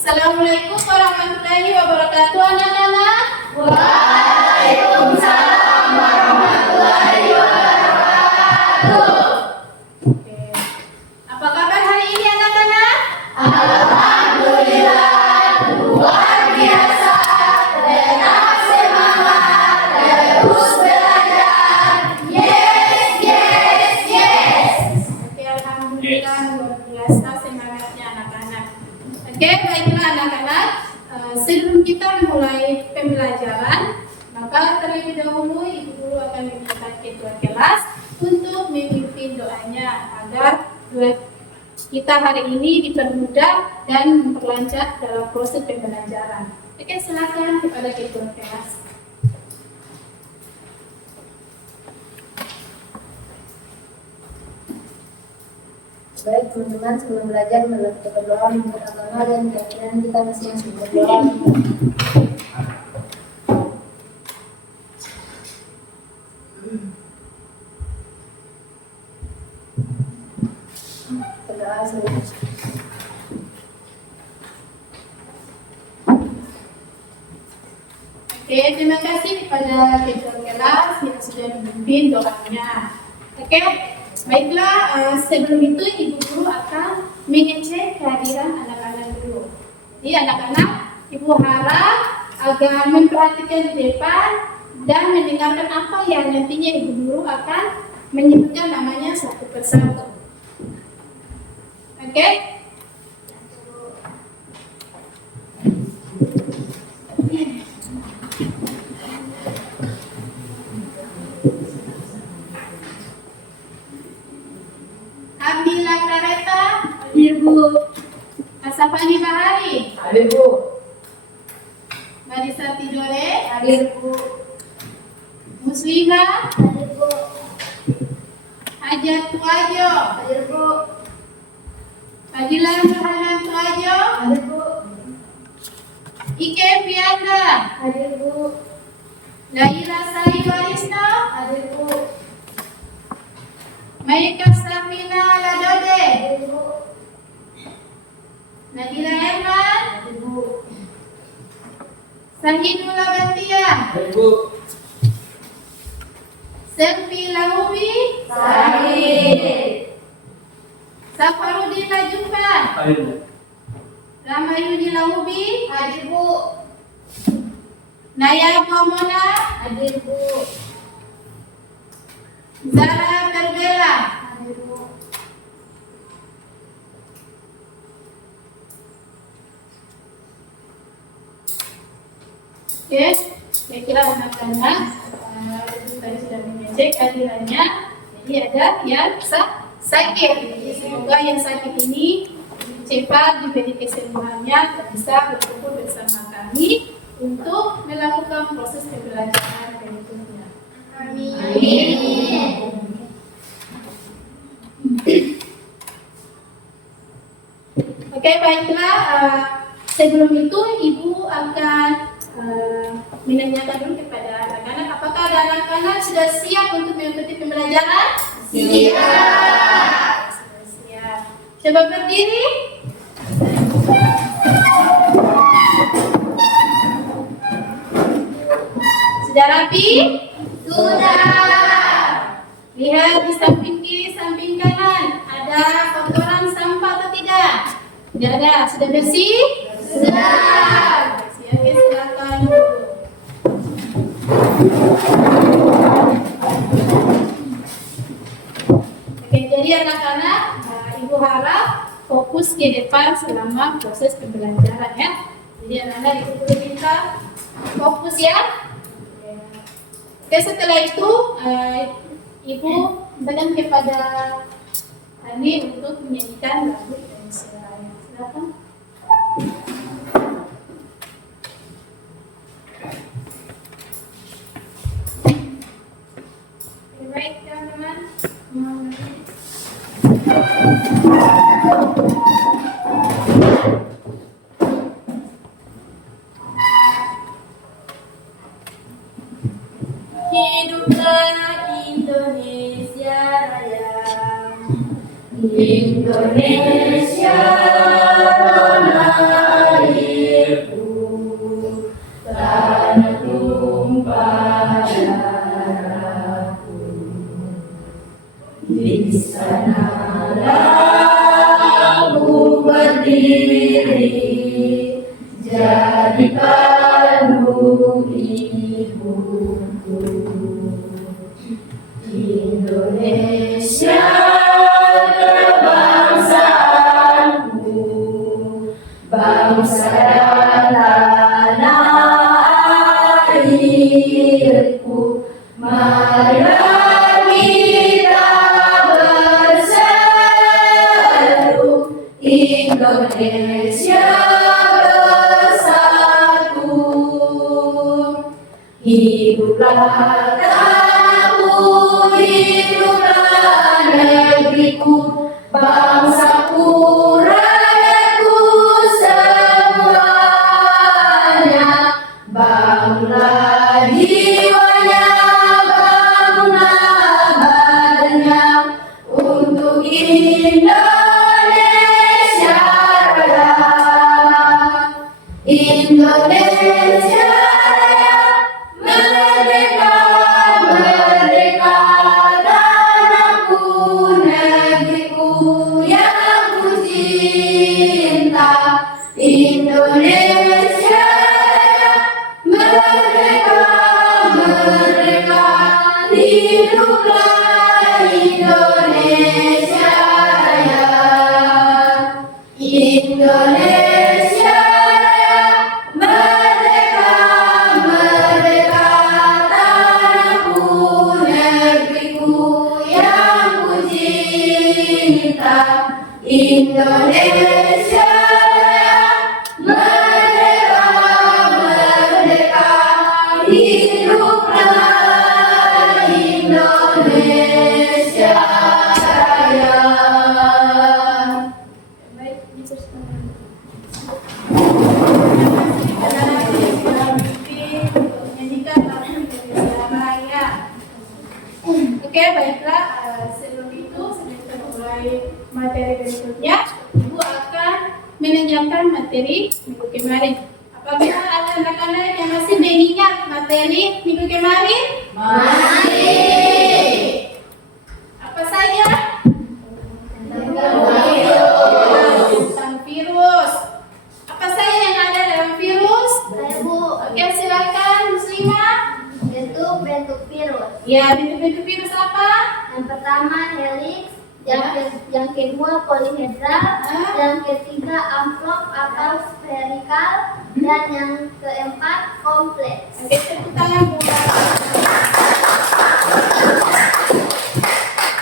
Assalamualaikum warahmatullahi wabarakatuh, anak-anak. Waalaikumsalam warahmatullahi wabarakatuh. Oke. Apa kabar hari ini, anak-anak? Alhamdulillah, luar biasa. Tetap semangat, terus belajar. Yes, yes, yes. Oke, alhamdulillah luar biasa semangatnya anak-anak. Oke, baiklah anak-anak. Sebelum kita mulai pembelajaran, maka terlebih dahulu Ibu Guru akan meminta ketua kelas untuk memimpin doanya agar kita hari ini dipermudah dan memperlancar dalam proses pembelajaran. Oke, silakan kepada ketua kelas. Baik teman-teman, sebelum belajar melakukan berdoa menurut agama dan keyakinan kita masing-masing. Berdoa. Berdoa sebentar. Oke, terima kasih kepada ketua kelas yang sudah memimpin doanya. Oke, baiklah, sebelum itu Ibu Guru akan mengecek kehadiran anak-anak dulu. Jadi anak-anak, Ibu harap agar memperhatikan di depan dan mendengarkan apa yang nantinya Ibu Guru akan menyebutkan namanya satu persatu. Oke? Abdillah Kareta, Ibu. Asafani Bahari, Hadir Bu. Marisa Tidore, Hadir Bu. Muslimah, Hadir Bu. Hajat Tuajo, Hadir Bu. Fadilah Nurhanan Tuajo, Hadir Bu. Ike Pianda, Hadir Bu. Laila Sari Warisno, Hadir Bu. Maika Safina Ladode, Hadir Bu. Nadira Herman, Hadir Bu. Sangidula Batia, Hadir Bu. Selvi Lahubi, Hadir. Safarudin Lajumpa, Hadir Bu. Ramayudi Lahubi, Hadir Bu. Naya Pomona, Hadir Bu. Zara Berbela, Hadir Bu. Oke, saya kira anak-anak tadi sudah mengecek kehadirannya. Jadi ada yang sakit. Jadi semoga yang sakit ini cepat diberi kesembuhannya dan bisa berkumpul bersama kami untuk melakukan proses pembelajaran berikutnya. Amin. Oke, baiklah. Sebelum itu Ibu akan menanyakan dulu kepada anak-anak, apakah ada anak-anak sudah siap untuk mengikuti pembelajaran? Siap. Sudah siap. Coba berdiri. Sudah rapi? Sudah. Lihat di samping kiri, samping kanan. Ada kotoran sampah atau tidak? Tidak ada. Sudah bersih? Sudah. Bersih. Oke, silakan. Oke, jadi anak-anak, Ibu harap fokus ke depan selama proses pembelajaran ya. Jadi anak-anak Ibu perlu minta fokus ya. Oke, setelah itu Ibu mintakan kepada Ani untuk menyanyikan lagu Indonesia Raya. Silakan. Baik teman-teman. Hiduplah Indonesia Raya. Indonesia tanah air berdiri, jadi padu ibuku. Indonesia kebangsaanku, bangsa dan tanah airku. Marilah kita berseru, Indonesia bersatu. Hiduplah tanahku, hiduplah negeriku, bangsaku, rakyatku semuanya. Bangunlah jiwanya, bangunlah badannya, untuk Indonesia Raya. Indonesia Raya, merdeka, merdeka, tanahku, negeriku yang ku cinta. Indonesia Raya, merdeka, merdeka, hiduplah Indonesia Raya. Indonesia Raya, merdeka, merdeka, tanahku, negeriku yang ku cinta. Indonesia Raya, merdeka, merdeka, hiduplah Indonesia Raya. Baik, menyanyikan lagu Indonesia Raya. Oke, baiklah. Sebelum itu kita mulai materi berikutnya. Ibu akan menanyakan materi minggu kemarin. Apabila ada anak-anak yang masih mengingat materi minggu kemarin, apa saja? Tentang virus. Apa saja yang ada dalam virus? Oke, silakan Muslimah. Bentuk virus. Ya, bentuk-bentuk virus apa? Yang pertama helix, yang kedua polihedral, yang ketiga amplop atau spherical, dan yang keempat kompleks. Oke, tepuk tangan buat.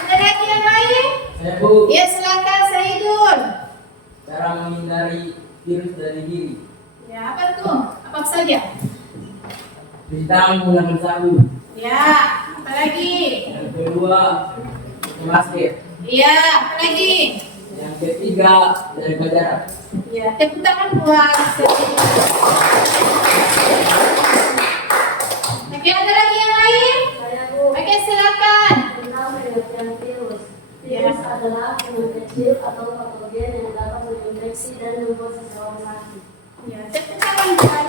Ada lagi yang lain? Saya Bu, Ya, silakan Saidul. cara menghindari virus dari diri. Ya, apa tuh? Apa saja? Cuci tangan menggunakan sabun. Ya, apa lagi? Yang kedua, pakai masker. Ya, apa lagi? Yang ketiga, jaga jarak. Ya, tepuk tangan buat Saidul. Oke, ada lagi yang lain? Oke, silakan. Tentang pengertian virus. Ya. Virus adalah virus kecil atau patogen yang dapat menginfeksi dan membuat seseorang sakit. Ya, tepuk tangan buat.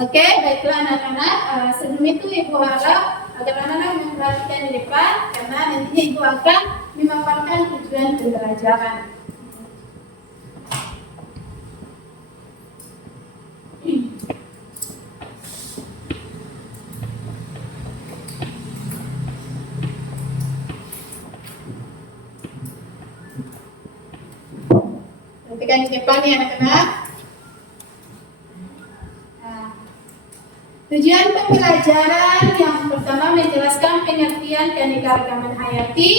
Oke, baiklah anak-anak. Sebelum itu Ibu harap agar anak-anak memperhatikan di depan, karena nantinya Ibu akan memaparkan tujuan pembelajaran. Perhatikan di depan ya anak-anak. Tujuan pembelajaran yang pertama menjelaskan pengertian keanekaragaman hayati.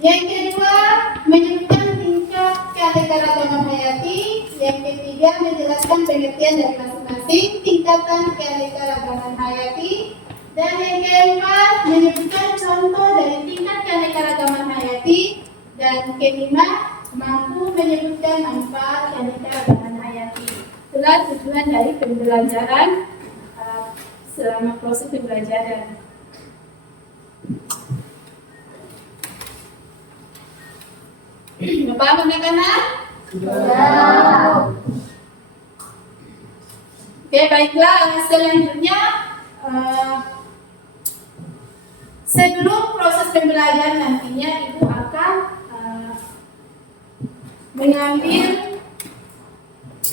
Yang kedua, menyebutkan tingkat keanekaragaman hayati. Yang ketiga, menjelaskan pengertian dari masing-masing tingkatan keanekaragaman hayati. Dan yang keempat, menyebutkan contoh dari tingkat keanekaragaman hayati. Dan kelima, mampu menyebutkan manfaat keanekaragaman hayati. Itulah tujuan dari pembelajaran selama proses pembelajaran. Paham anak-anak? Oke, baiklah. Selanjutnya sebelum proses pembelajaran nantinya Ibu akan mengambil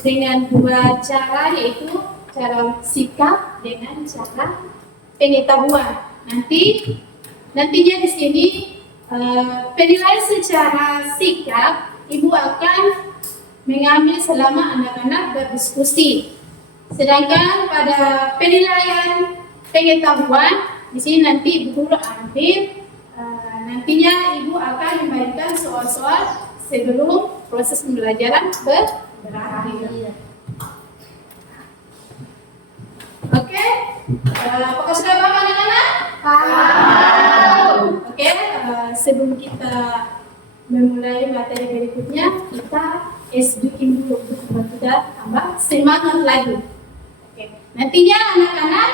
dengan dua cara, yaitu cara sikap dengan cara pengetahuan. Nantinya di sini penilaian secara sikap Ibu akan mengambil selama anak-anak berdiskusi. Sedangkan pada penilaian pengetahuan di sini nanti Ibu guru ambil nantinya Ibu akan memberikan soal-soal sebelum proses pembelajaran berakhir. Oke, apakah sudah paham anak-anak? Oke, sebelum kita memulai materi berikutnya, kita SDUkin dulu untuk kita tambah semangat lagi. Oke, nantinya anak-anak,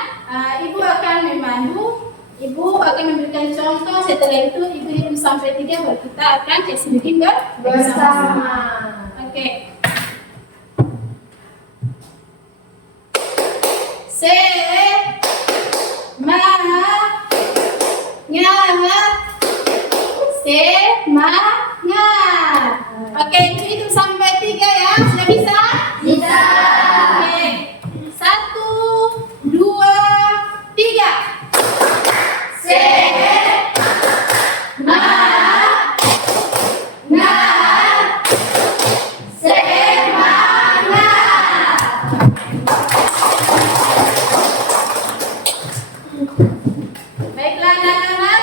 Ibu akan memandu, Ibu akan memberikan contoh. Setelah itu Ibu hitung sampai 3 baru kita akan SDUkin bersama. Oke. Semangat. Oke, hitung sampai 3 ya. Sudah bisa? Bisa. Oke. 1, 2, 3. Baiklah anak-anak,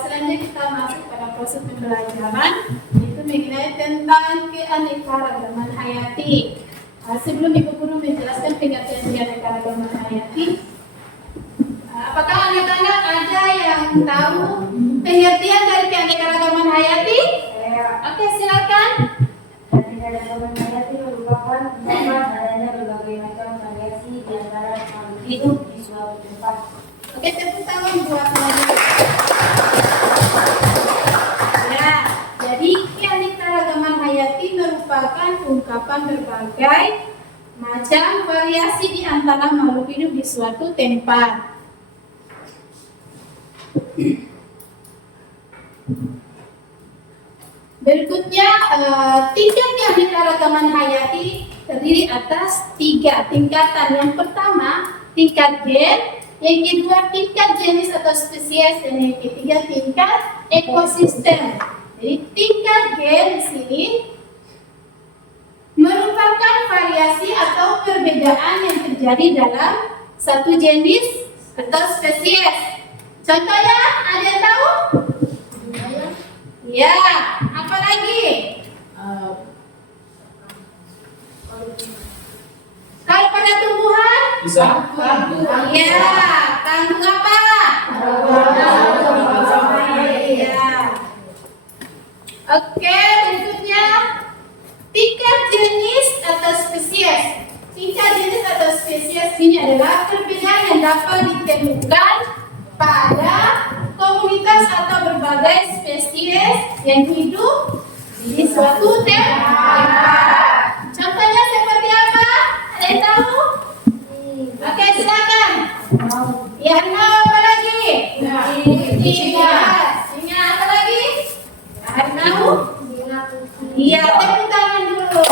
selanjutnya kita masuk pada proses pembelajaran, yaitu mengenai tentang keanekaragaman hayati. Sebelum Ibu guru menjelaskan pengertian keanekaragaman hayati, apakah anak-anak ada yang tahu pengertian dari keanekaragaman hayati? Oke, silakan. Keanekaragaman hayati merupakan tempat adanya berbagai macam variasi di antara makhluk hidup di suatu tempat. Oke, tepuk tangan buat lagi. Ya, jadi keanekaragaman hayati merupakan ungkapan berbagai macam variasi di antara makhluk hidup di suatu tempat. Berikutnya, tingkat keanekaragaman hayati terdiri atas 3 tingkatan. Yang pertama, tingkat gen. Yang kedua, tingkat jenis atau spesies. Dan yang ketiga, tingkat ekosistem. Jadi, tingkat gen di sini merupakan variasi atau perbedaan yang terjadi dalam satu jenis atau spesies. Contohnya, ada yang tahu? Ya, apa lagi? Kalau pada tumbuhan? Bisa. Ya, tanggung apa? Ya. Oke, berikutnya tingkat jenis atau spesies. Tingkat jenis atau spesies ini adalah perbedaan yang dapat ditemukan pada komunitas atau berbagai spesies yang hidup di suatu tempat. Contohnya seperti apa? Ada yang tahu? Oke, silakan. Ya, apa lagi? Singa. Singa apa lagi? Ada tahu? Iya, tepuk tangan dulu.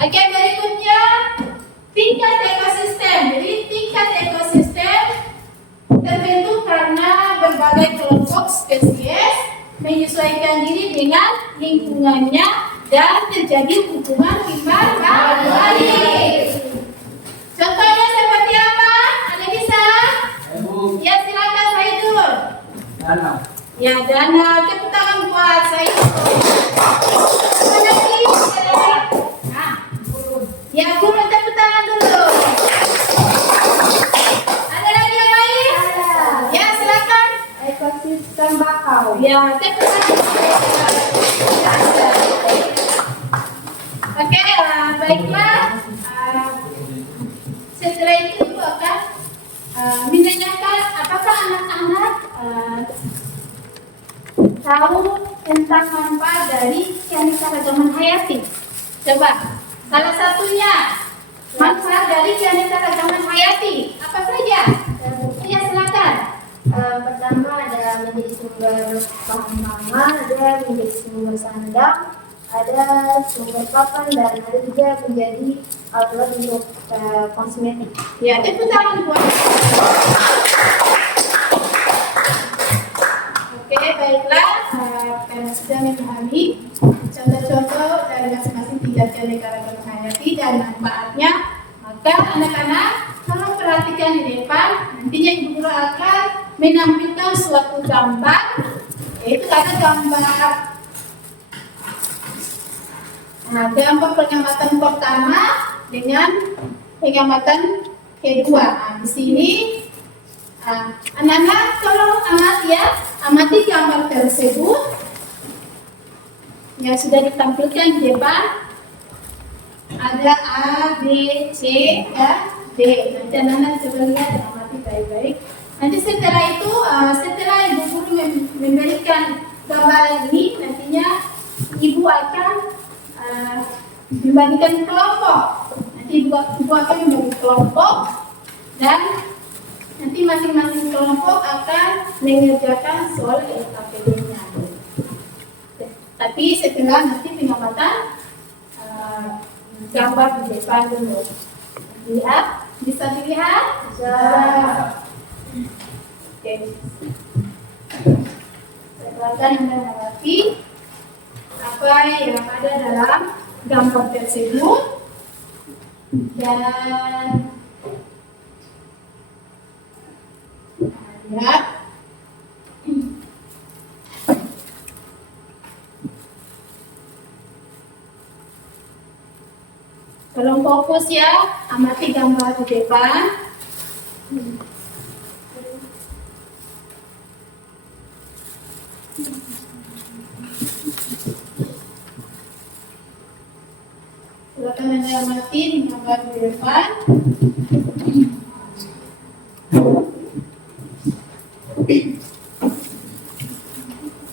Oke, berikutnya tingkat ekosistem. Jadi tingkat ekosistem terbentuk karena berbagai kelompok spesies menyesuaikan diri dengan lingkungannya dan terjadi hubungan timbal balik. Contohnya seperti apa? Ada bisa? Ya, silakan Saidul. Danau. Ya, danau. Tepuk tangan buat Saidul. Apa lagi? Nah, ya, guru tepuk tangan dulu. Ada lagi yang lain? Ya, silakan. Ekosistem bakau. Ya, tepuk tangan. Oke, baiklah. Setelah itu Ibu akan menanyakan apakah anak-anak tahu tentang manfaat dari keanekaragaman hayati. Coba, salah satunya manfaat dari keanekaragaman hayati. apa saja? Ya silakan. Pertama ada menjadi sumber bahan mama, ada menjadi sumber sandang, ada sumber papan, dan ada juga menjadi alat untuk kosmetik. Ya, tepuk tangan buat. Oke, baiklah. Karena sudah memahami contoh-contoh dari masing-masing tiga keanekaragaman hayati dan manfaatnya, maka anak-anak tolong perhatikan di depan. Nantinya Ibu Guru akan menampilkan suatu gambar, yaitu ada gambar. Nah, gambar pengamatan pertama dengan pengamatan kedua. Nah, di sini anak-anak tolong amati gambar tersebut yang sudah ditampilkan di depan. Ada A, B, C, dan D. Nanti anak-anak coba lihat dan amati baik-baik. Nanti setelah itu, setelah Ibu Guru memberikan gambar ini, nantinya Ibu akan membagikan kelompok. Nanti Ibu akan membagi kelompok dan nanti masing-masing kelompok akan mengerjakan soal LKPD-nya. Tapi setelah nanti pengamatan gambar di depan dulu. Lihat, bisa dilihat? Bisa. Oke. Silakan Anda mengamati apa yang ada dalam gambar tersebut dan lihat. Tolong fokus ya, amati gambar di depan. Silakan Anda amati gambar di depan.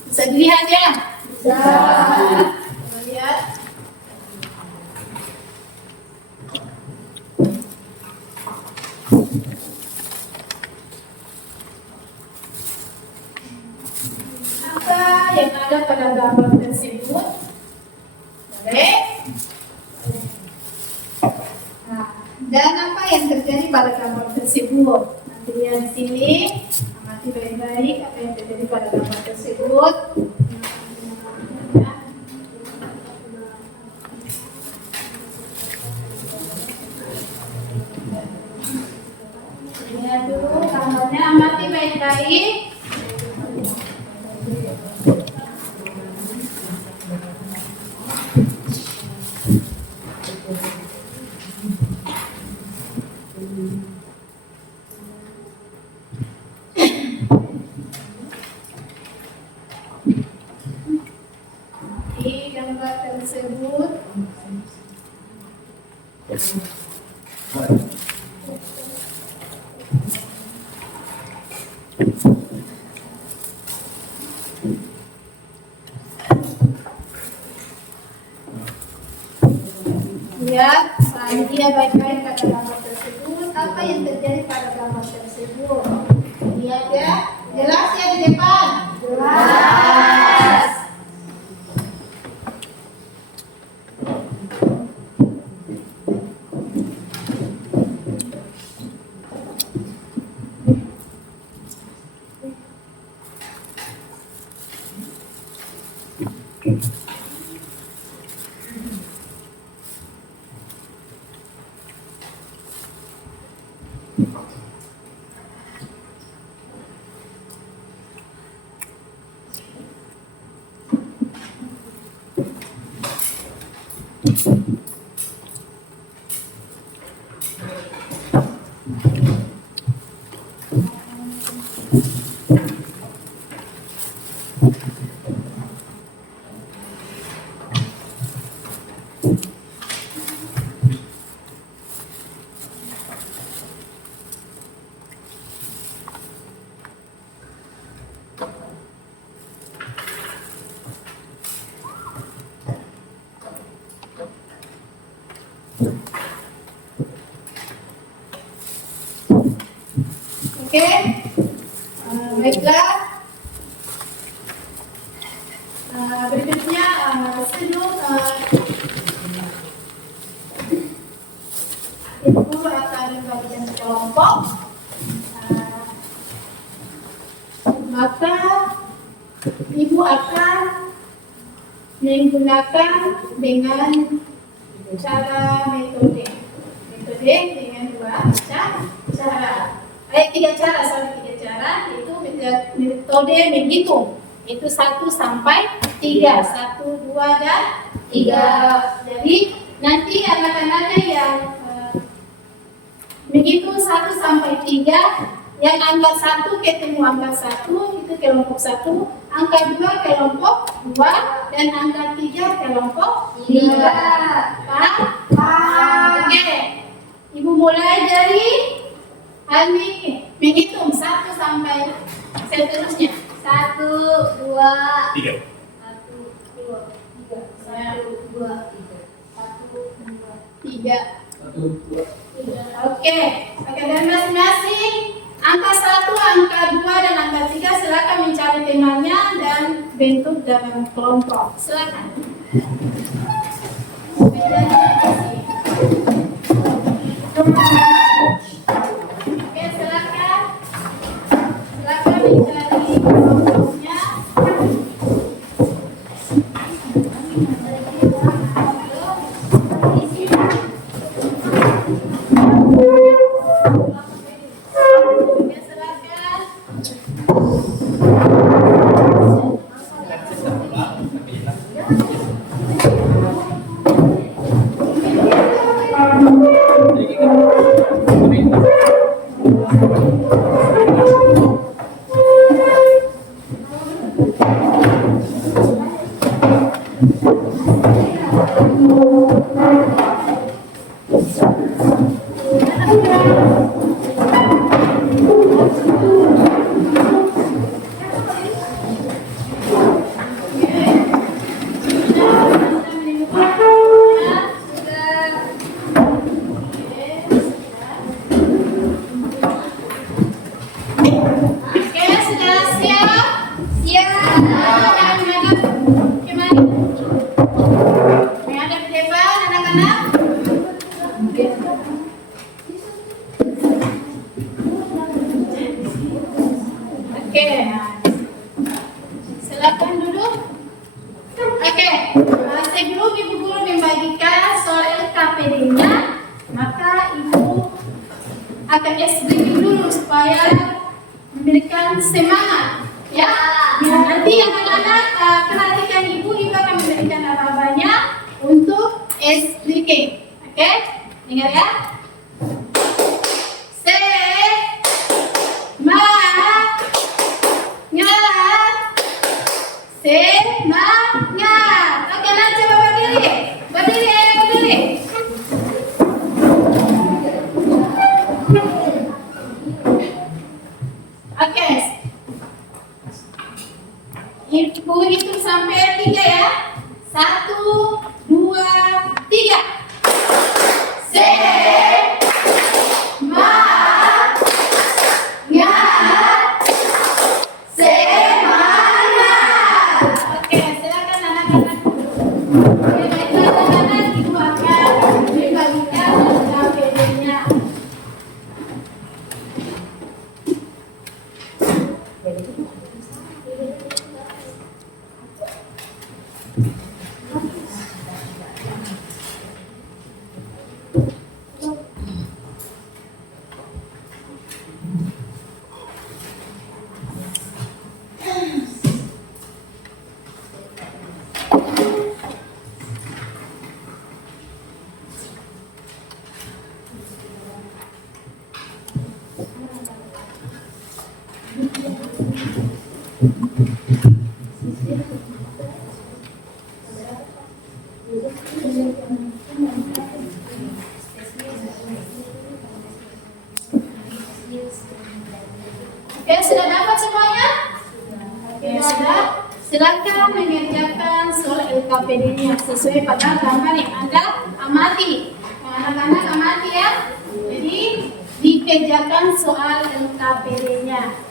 Bisa dilihat ya? Bisa. Coba lihat. Apa yang ada pada gambar tersebut? Boleh? Nah, dan apa yang terjadi pada gambar tersebut? Nanti lihat di sini, amati baik-baik apa yang terjadi pada gambar tersebut. Lihat dulu gambarnya, amati baik-baik. Di gambar tersebut lihat, dia baik-baik pada gambar tersebut. Apa yang terjadi pada gambar tersebut? Lihat ya, jelas ya di depan. Jelas. Oke, baiklah. Berikutnya sebelum Ibu akan membagikan kelompok, maka Ibu akan menggunakan dengan cara metode dengan tiga cara, yaitu metode menghitung. Itu 1 sampai 3, 1, 2, dan 3. Jadi nanti anak-anaknya yang begitu 1 sampai 3, yang angka 1 ketemu angka 1 itu kelompok 1, angka 2 kelompok 2, dan angka 3 kelompok 3. Paham? Oke. Ibu mulai dari Ani menghitung 1 sampai seterusnya. 1, 2, 3. 1, 2, 3, 1, 2, 3. 1, 2. Oke, dan masing-masing angka 1, angka 2, dan angka 3 silakan mencari temanya dan bentuk dalam kelompok. Silakan. Oke, silakan. Silakan mencari kelompoknya. Oke, silakan. Silakan duduk. Oke, sebelum Ibu Guru membagikan soal KPD-nya, maka Ibu akan explain dulu supaya memberikan semangat. Ya, nanti anak-anak perhatikan Ibu akan memberikan apa-apanya untuk explain. Oke, dengar ya. Semangat. Oke, nah coba berdiri. Berdiri. Oke. Ibu hitung sampai 3 ya. 1, 2, 3. Oke, sudah dapat semuanya? Oke, sudah. Silakan mengerjakan soal LKPD-nya sesuai pada gambar yang Anda amati. Anak-anak amati ya. Jadi di dikerjakan soal LKPD-nya.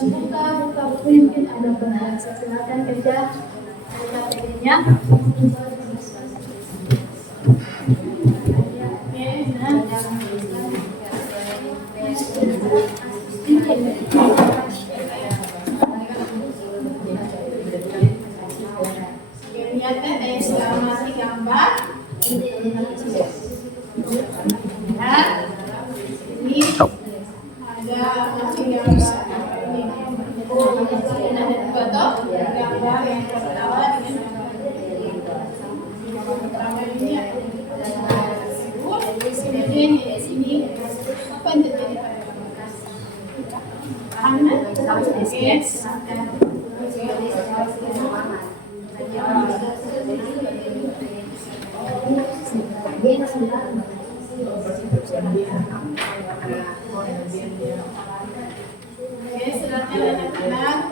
Buka buku mungkin ada pembahasan, silakan kerja LKPD-nya. Niatnya mengamati gambar. Ya, ini ada masih gambar. Ada foto gambar yang pertama dengan pertama ini kemudian di sini apa yang terjadi pada gambar? Paham kan? Yes. Oke, silakan anak-anak.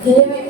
Jadi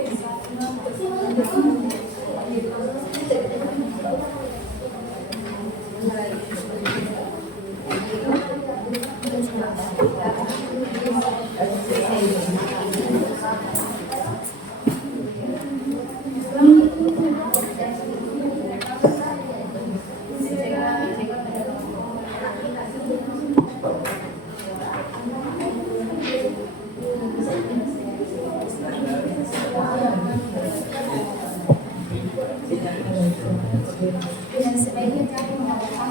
Dan sebaiknya kami mengatakan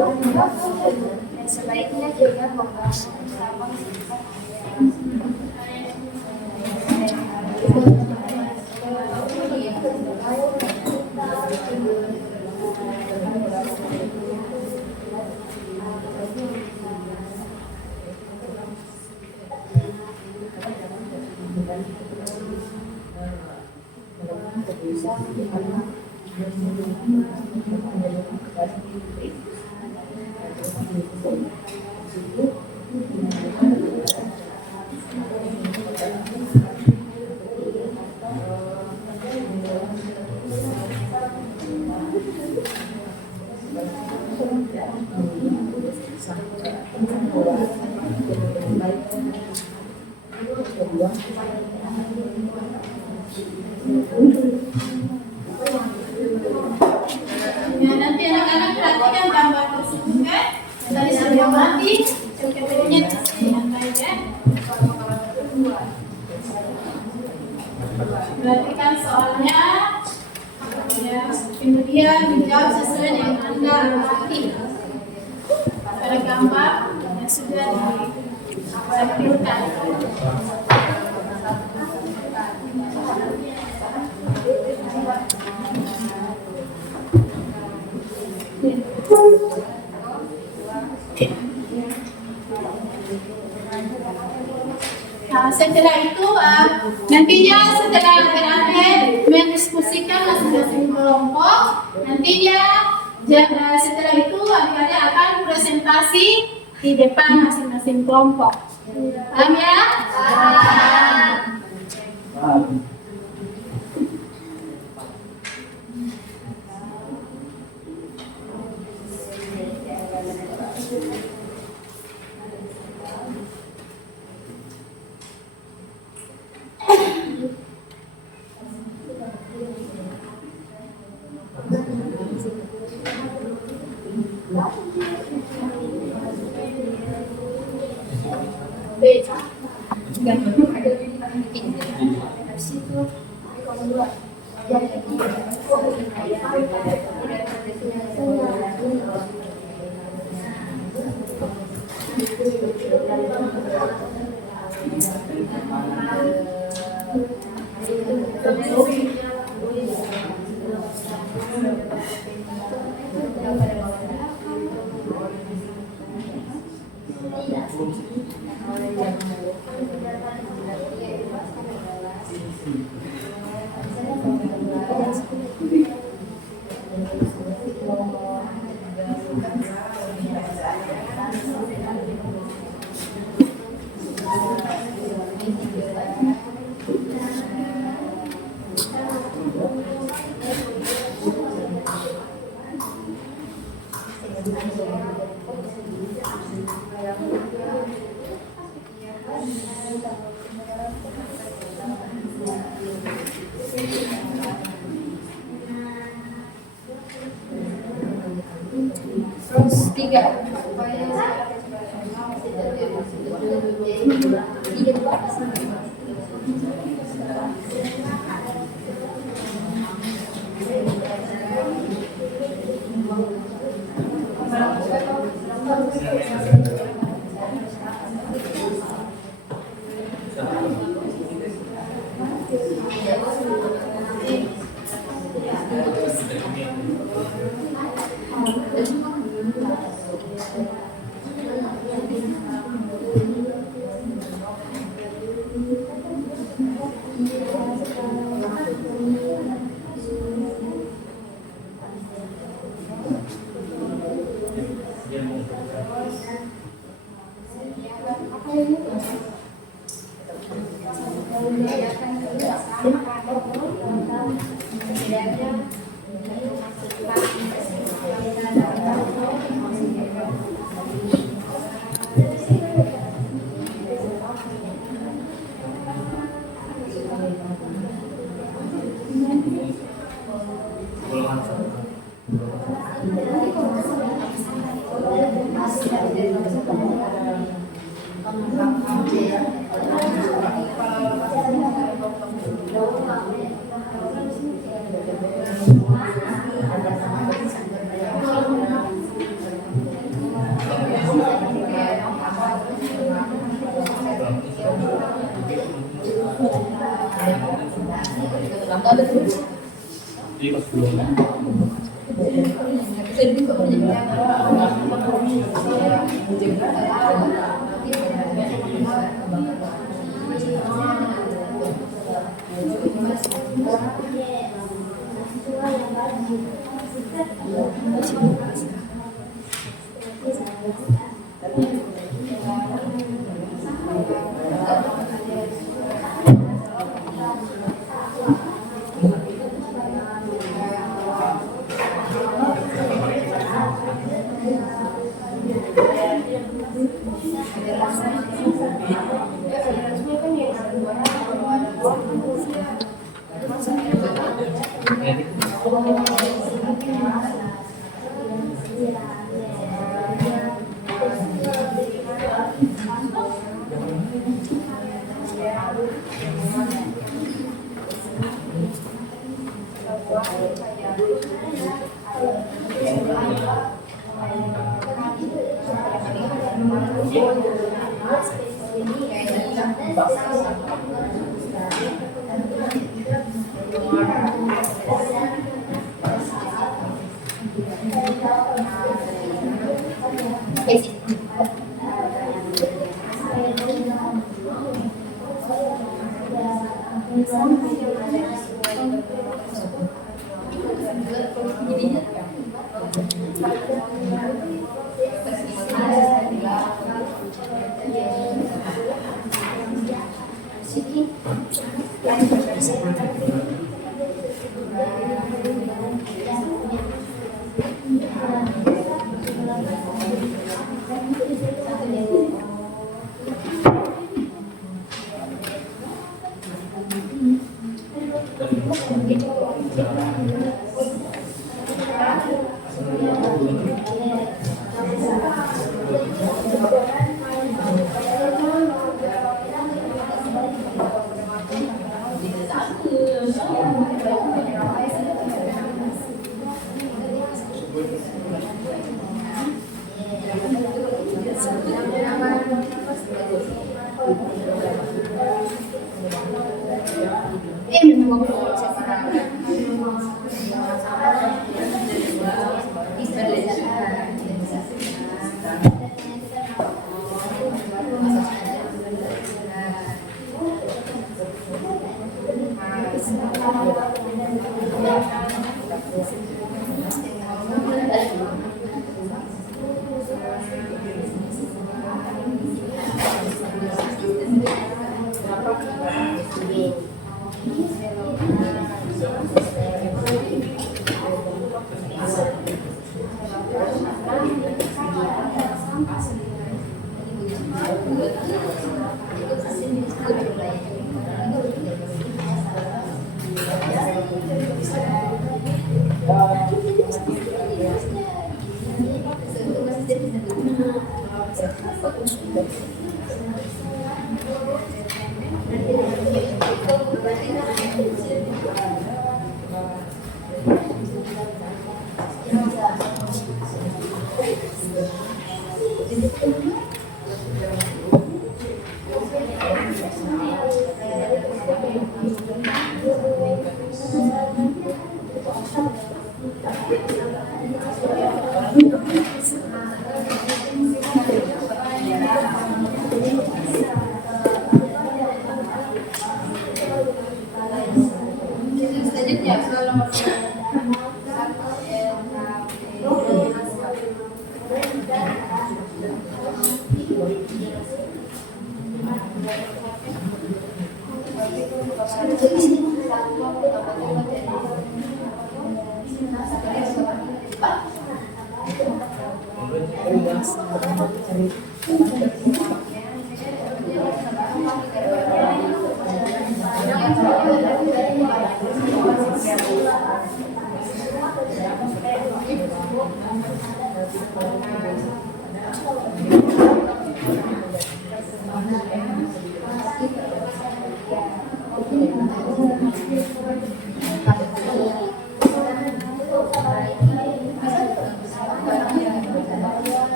dan sebaiknya juga membangun bersama Ya, nanti anak-anak perhatikan gambar tersebut kan. Tadi sudah mati, CPTD-nya yang baik ya. Perhatikan soalnya, ya, kemudian dijawab sesuai dengan Anda amati pada gambar yang sudah ditampilkan. Nah, setelah itu nantinya setelah berakhir mendiskusikan masing-masing kelompok, nantinya setelah itu adik-adik akan presentasi di depan masing-masing kelompok. Paham ya? Paham. Terus 3 Dia mau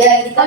Ya, kita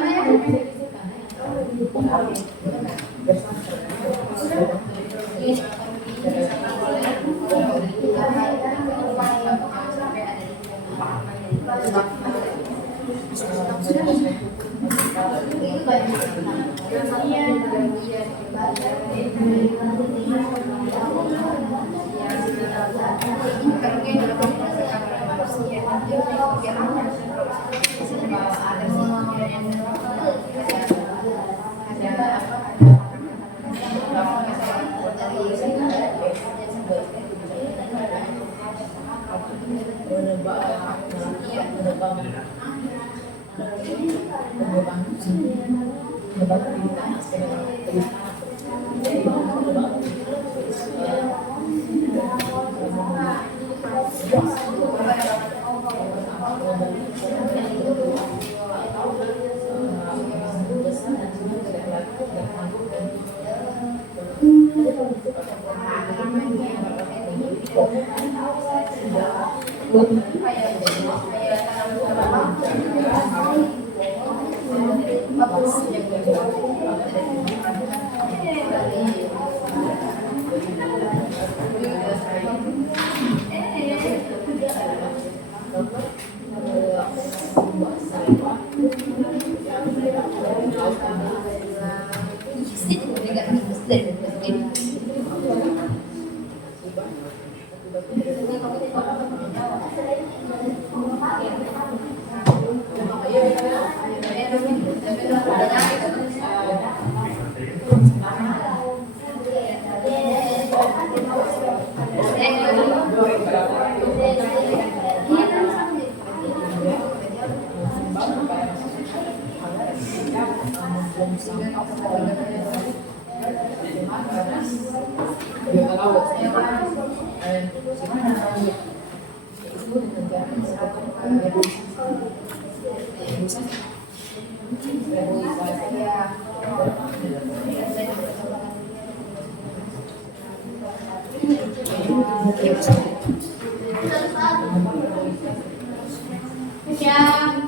Ya,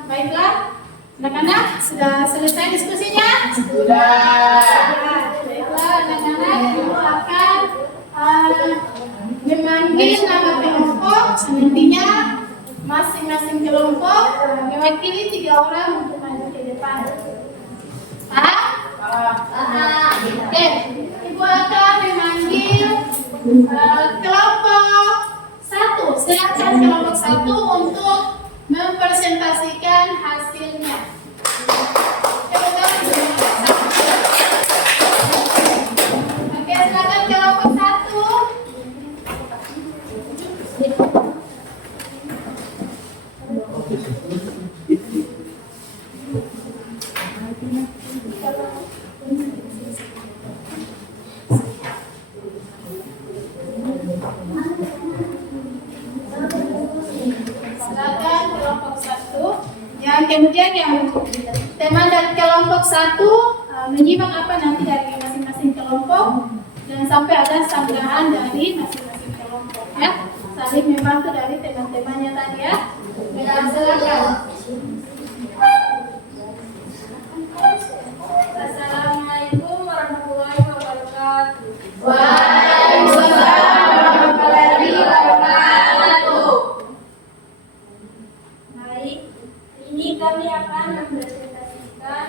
baiklah. Anak-anak, sudah selesai diskusinya? Sudah. Baiklah, anak-anak, ibu akan memanggil nama kelompok. Nantinya masing-masing kelompok mewakili 3 orang untuk maju ke depan. Oke, ibu akan memanggil kelompok 1. silakan kelompok 1 untuk mempresentasikan hasilnya. Oke, silakan kelompok 1. Silakan kelompok 1. Ya, kemudian yang tema dari kelompok 1 menyimak apa nanti dari masing-masing kelompok. Jangan sampai ada sanggahan dari masing-masing kelompok ya. Saling membantu dari teman-temannya tadi ya. Ya, silakan. Assalamualaikum warahmatullahi wabarakatuh. Waalaikumsalam warahmatullahi wabarakatuh. Baik, ini kami akan mempresentasikan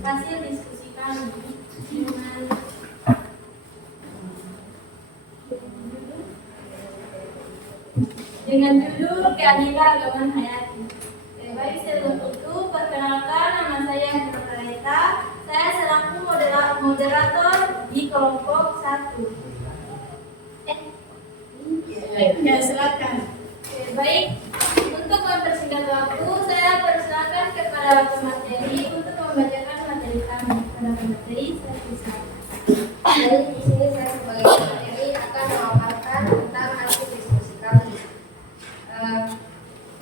hasil diskusi kami dengan judul Keadilan Agama Hayati. Baik, sebelum itu perkenalkan, nama saya Nurita. Saya selaku moderator di kelompok 1. Ya, silakan. Oke, baik, untuk mempersingkat waktu, saya persilakan kepada pemateri untuk membacakan materi kami. Kepada pemateri, saya persilakan. Jadi di sini saya sebagai pemateri akan memaparkan tentang hasil diskusi kami.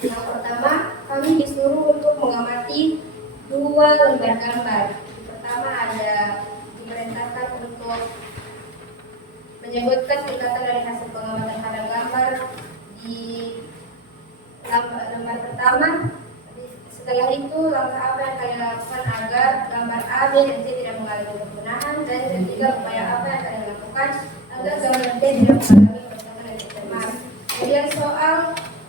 Yang pertama, kami disuruh untuk mengamati 2 lembar gambar. Pertama ada diperintahkan untuk menyebutkan tingkatan dari hasil pengamatan pada gambar di lembar pertama. Setelah itu langkah apa yang kalian lakukan agar gambar A, B, dan C tidak mengalami kepunahan, dan ketiga upaya apa yang kalian lakukan agar gambar D tidak mengalami kerusakan dan tercemar. Kemudian soal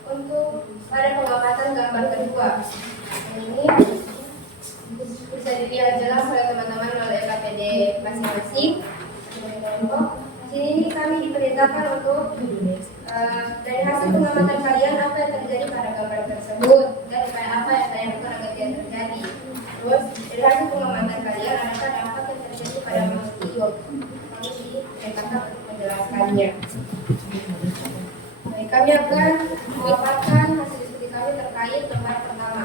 untuk pada pengamatan gambar kedua. Ini bisa dilihat jelas oleh teman-teman oleh KPD masing-masing. Di sini kami diperintahkan untuk dari hasil pengamatan kalian apa yang terjadi pada gambar tersebut dan upaya apa yang kalian lakukan agar tidak terjadi. Terus dari hasil pengamatan kalian adakah dampak yang terjadi pada manusia? Kami diperintahkan untuk menjelaskannya. Baik, kami akan memaparkan hasil diskusi kami terkait lembar pertama,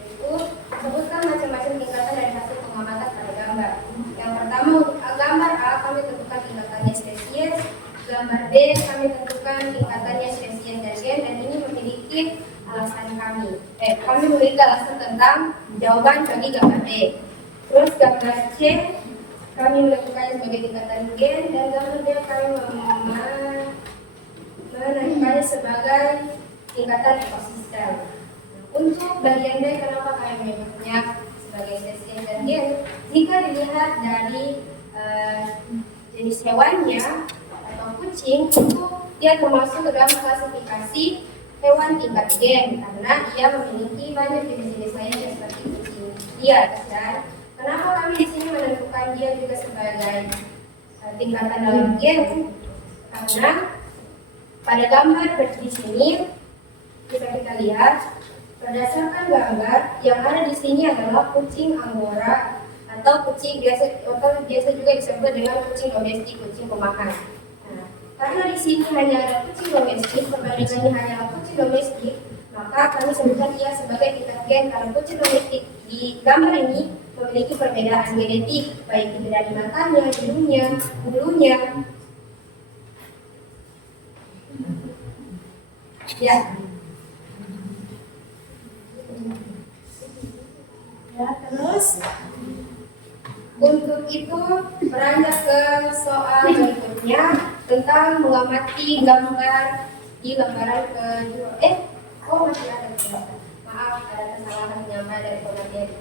yaitu sebutkan macam-macam tingkatan dari hasil pengamatan pada gambar. Yang pertama untuk gambar A kami tentukan tingkatannya spesies, gambar B kami tentukan tingkatannya spesies dan gen, dan ini memiliki alasan kami. Kami memiliki alasan tentang jawaban bagi gambar B. Terus gambar C kami menentukannya sebagai tingkatan gen, dan gambar D kami menentukannya sebagai tingkatan ekosistem. Untuk bagian D, kenapa kami menyebutnya sebagai spesies dan gen? Jika dilihat dari jenis hewannya atau kucing, itu dia termasuk dalam klasifikasi hewan tingkat gen karena ia memiliki banyak jenis-jenis lainnya seperti kucing liar. Dan kenapa kami di sini menentukan dia juga sebagai tingkatan dalam gen? Karena pada gambar di sini bisa kita lihat berdasarkan gambar yang ada di sini adalah kucing Angora atau kucing biasa juga disebut dengan kucing domestik, kucing rumahan. Nah, karena di sini hanya ada kucing domestik, perbandingannya hanyalah kucing domestik, maka kami sebutkan ia sebagai tingkat gen karena kucing domestik di gambar ini memiliki perbedaan genetik baik itu dari matanya, hidungnya, bulunya. Ya. Ya, terus Untuk itu beranjak ke soal berikutnya tentang mengamati gambar di lembaran kedua. Masih ada kesalahan. Maaf, ada kesalahan penyampaian dari pemateri.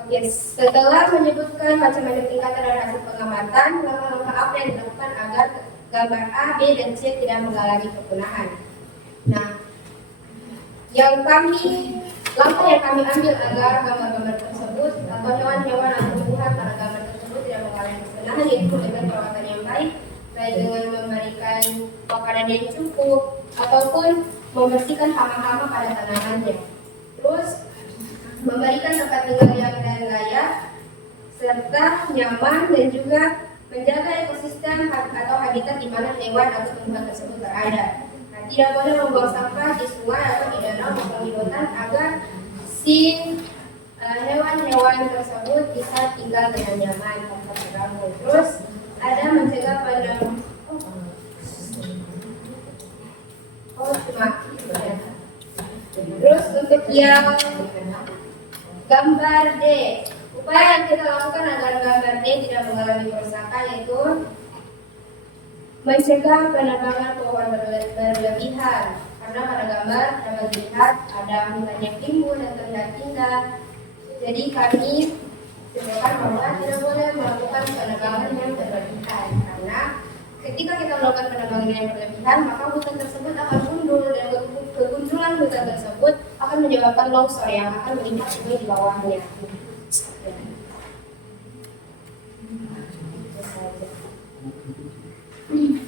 Oke, setelah menyebutkan macam-macam tingkatan dari hasil pengamatan, langkah-langkah apa yang dilakukan agar gambar A, B, dan C tidak mengalami kepunahan. Nah, langkah yang kami ambil agar gambar-gambar tersebut atau hewan-hewan atau tumbuhan pada gambar tersebut tidak mengalami kepunahan, yaitu memberikan perawatan yang baik dengan memberikan makanan pencemaran yang cukup ataupun membersihkan hama-hama pada tanamannya. Terus memberikan tempat tinggal yang layak serta nyaman dan juga menjaga ekosistem atau habitat di mana hewan atau tumbuhan tersebut berada. Nah, tidak boleh membuang sampah di sungai atau di danau maupun di lautan agar si hewan-hewan tersebut bisa tinggal dengan nyaman tanpa terganggu. Terus ada mencegah Terus untuk yang gambar D, upaya yang kita lakukan agar gambar D tidak mengalami kerusakan yaitu mencegah penebangan pohon berlebihan, karena pada gambar dapat dilihat ada banyak timbul dan terlihat indah. Jadi kami sebenarnya bahwa tidak boleh melakukan penebangan yang berlebihan, karena ketika kita melakukan penebangan yang berlebihan, maka hutan tersebut akan gundul dan kegundulan hutan tersebut akan menyebabkan longsor yang akan menimpa sungai di bawahnya.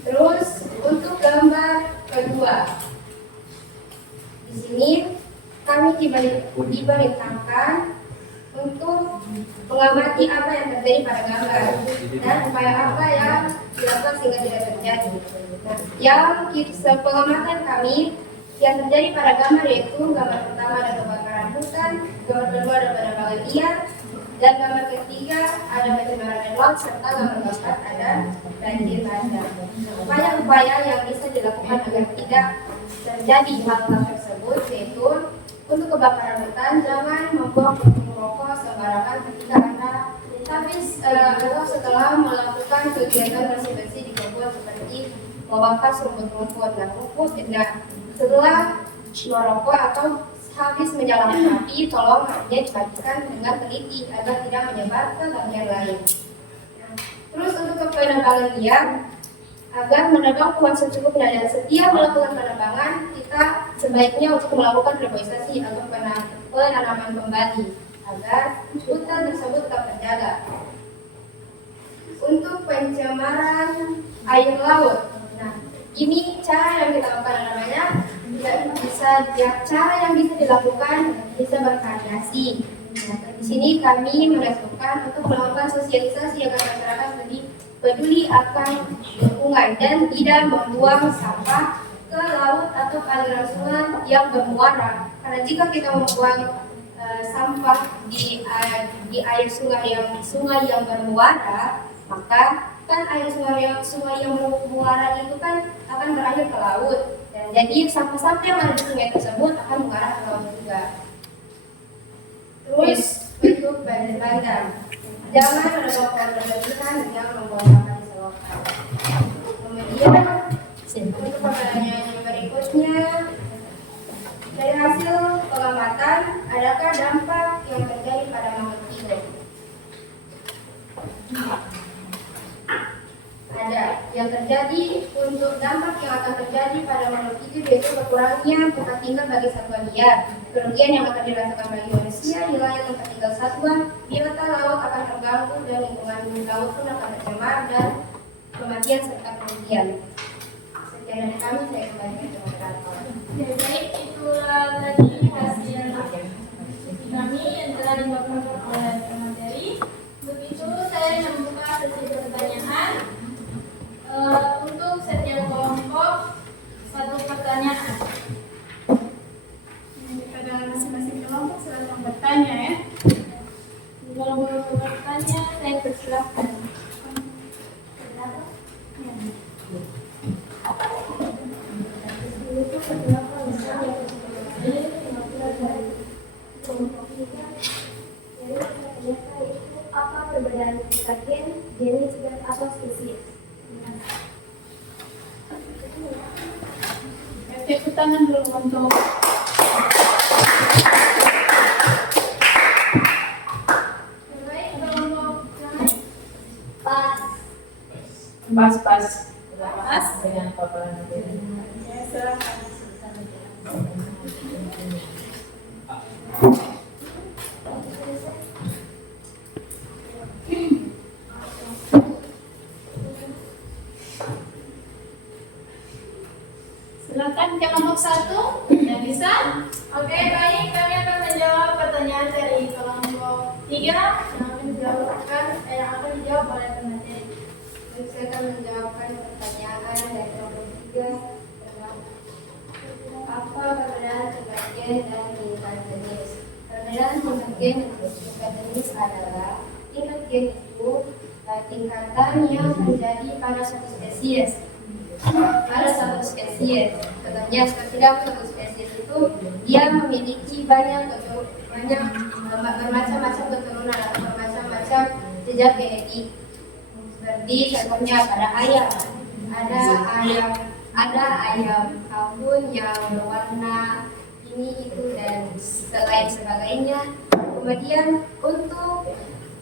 Terus untuk gambar kedua, di sini kami diperintahkan untuk mengamati apa yang terjadi pada gambar dan upaya apa yang dilakukan sehingga tidak terjadi. Nah, yang pengamatan kami yang terjadi pada gambar yaitu gambar pertama ada kebakaran hutan, gambar kedua ada penebangan liar, dan gambar ketiga ada pencemaran laut, serta gambar keempat ada banjir bandang. Upaya-upaya yang bisa dilakukan agar tidak terjadi hal-hal tersebut yaitu untuk kebakaran hutan, jangan membuang puntung rokok sembarangan ketika Anda habis atau setelah melakukan kegiatan bersih-bersih di kebun seperti membakar rumput-rumput. Nah, setelah merokok atau habis menyalakan api, tolong dia dimatikan dengan teliti agar tidak menyebar ke bagian lain. Nah, terus untuk penebangan liar, agar menebang pohon secukupnya dan setiap melakukan penebangan kita sebaiknya untuk melakukan reboisasi atau penanaman kembali agar hutan tersebut tetap terjaga. Untuk pencemaran air laut, nah ini cara yang kita lakukan namanya cara yang bisa dilakukan bisa bervariasi. Nah, di sini kami menentukan untuk melakukan sosialisasi agar masyarakat lebih peduli akan lingkungan dan tidak membuang sampah ke laut atau aliran sungai yang bermuara. Karena jika kita membuang sampah di air sungai yang bermuara, maka kan air sungai yang bermuara itu kan akan berakhir ke laut, dan jadi sampah-sampah yang ada di sungai tersebut akan mengarah ke laut juga. Terus untuk banjir bandang, jangan menebang pohon berlebihan dan jangan membuang sampah di selokan. Kemudian untuk pertanyaan yang berikutnya, dari hasil pengamatan, adakah dampak yang terjadi pada mangrove tiga? Ada. Yang terjadi untuk dampak yang akan terjadi pada mangrove tiga yaitu berkurangnya tempat tinggal bagi satwa liar, kerugian yang akan dirasakan bagi manusia, wilayah tempat tinggal satwa, biota laut akan terganggu dan lingkungan laut pun akan tercemar dan kematian serta kerugian. Sekian dari kami, saya kembali ke moderator. Baik, itulah tadi hasil kami yang telah dibawakan oleh materi. Begitu saya membuka sesi pertanyaan. Untuk setiap kelompok satu pertanyaan. Pada masing-masing kelompok silakan bertanya ya. Kalau mau bertanya, saya persilahkan. Apa perbedaan gen, jenis dan atau spesies? Tepuk tangan dulu untuk pas. Dengan paparan materi. Ya, silakan. saya akan menjawabkan pertanyaan dari kelompok 3 tentang apa perbedaan pembagian dan tingkat jenis. Perbedaan pembagian dan tingkat jenis adalah tingkat gen itu tingkatan yang terjadi pada satu spesies. Contohnya seperti dalam satu spesies itu dia memiliki bermacam-macam keturunan atau bermacam-macam jejak genetik. Seperti contohnya pada ayam, ada ayam kampung yang berwarna ini itu dan selain sebagainya. Kemudian untuk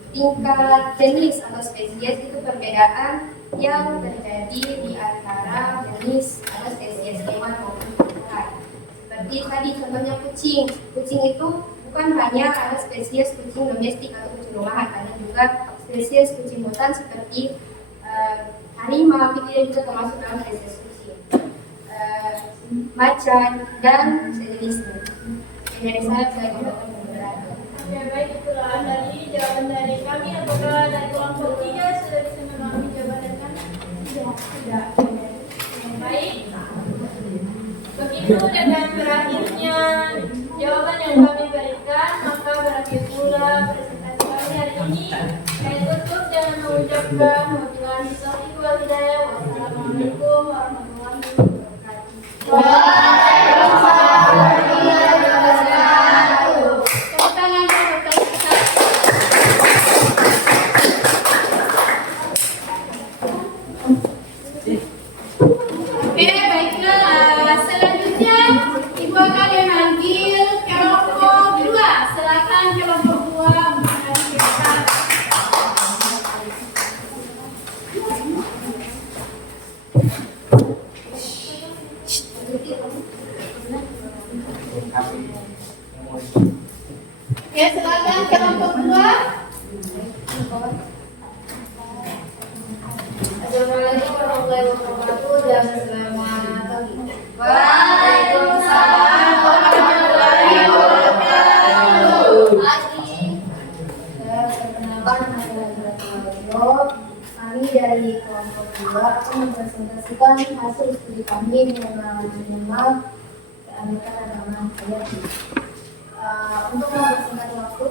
tingkat jenis atau spesies itu perbedaan yang terjadi di antara jenis atau spesies hewan maupun tumbuhan. Seperti tadi contohnya kucing. Kucing itu bukan hanya ada spesies kucing domestik atau kucing rumahan, ada juga spesies kucing hutan seperti harimau, itu juga termasuk dalam spesies kucing. Macan dan sejenisnya. Dari saya gunakan moderator. Oke, baik, itulah dari jawaban dari kami. Apakah dari kelompok 3 sudah bisa memahami jawaban kami? Sudah. Baik. Begitu dengan berakhirnya jawaban yang kami berikan, maka berakhir pula presentasi kami hari ini. Saya tutup dengan mengucapkan wabillahi taufiq wal hidayah. Wassalamualaikum warahmatullahi wabarakatuh. Oke, baiklah. Selanjutnya Ibu akan memanggil kelompok 2. Silakan kelompok 2 mengajukan. Oke, silakan kelompok 2. Assalamualaikum warahmatullahi wabarakatuh dan selamat pagi. Waalaikumsalam warahmatullahi wabarakatuh. Saya perkenalkan nama saya Ratna. Kami dari kelompok 2 akan mempresentasikan hasil studi kami mengenai keanekaragaman agama hayati. Untuk mempersingkat waktu,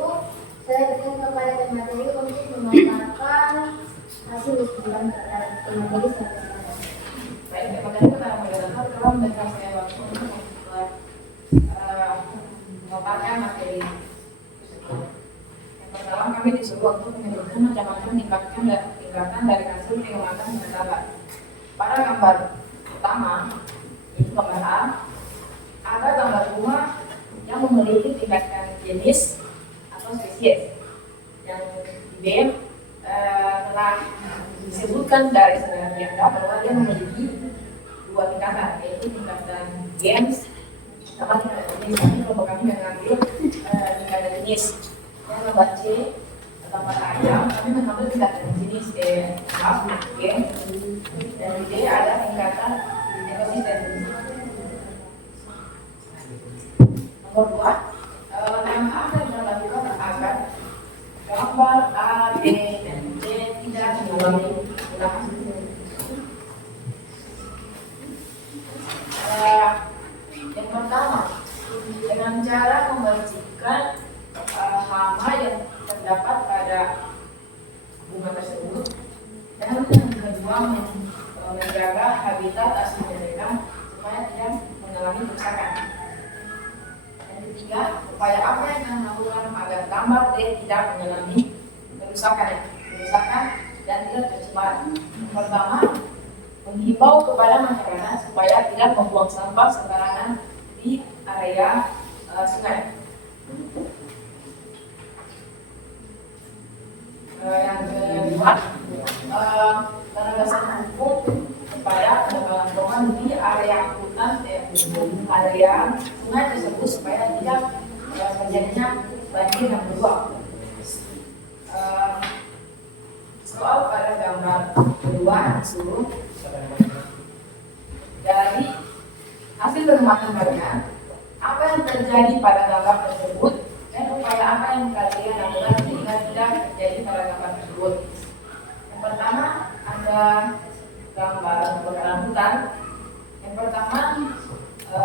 saya berikan kepada pemateri untuk memaparkan hasil studi kami terhadap pemateri sampai sekarang. Baik, terima kasih kepada moderator telah memberikan saya waktu untuk membuat memaparkan materi tersebut. Yang pertama, kami disuruh untuk menyebutkan macam-macam tingkatan dari hasil pengamatan pendapat. Pada gambar pertama, itu gambar A, ada gambar bunga yang memiliki tingkatan jenis atau spesies. Yang B telah disebutkan dari saudara Bianca bahwa dia memiliki 2 tingkatan, yaitu tingkatan gens sama tingkatan jenis. Kami kelompok kami mengambil tingkatan jenis. Yang gambar C gambar ayam, kami mengambil tingkatan jenis gen, dan di D ada tingkatan ekosistem. Nomor 2, langkah yang dilakukan agar gambar A, B, dan C tidak mengalami ulang. Yang pertama, dengan cara membersihkan hama yang terdapat pada bunga tersebut, dan yang kedua menjaga habitat asli mereka supaya tidak mengalami kerusakan. Yang ketiga, upaya apa yang akan dilakukan agar gambar D tidak mengalami kerusakan dan tidak tercemar. Yang pertama, menghimbau kepada masyarakat supaya tidak membuang sampah sembarangan di area sungai. Yang kedua, penegasan hukum kepada penegakan hukuman di area hutan area sungai tersebut supaya tidak terjadinya banjir yang meluap. Soal pada gambar kedua disuruh dari hasil pengamatan kalian, apa yang terjadi pada gambar tersebut dan upaya apa yang kalian lakukan sehingga tidak terjadi pada gambar tersebut. Yang pertama, ada tuntutan. Yang pertama,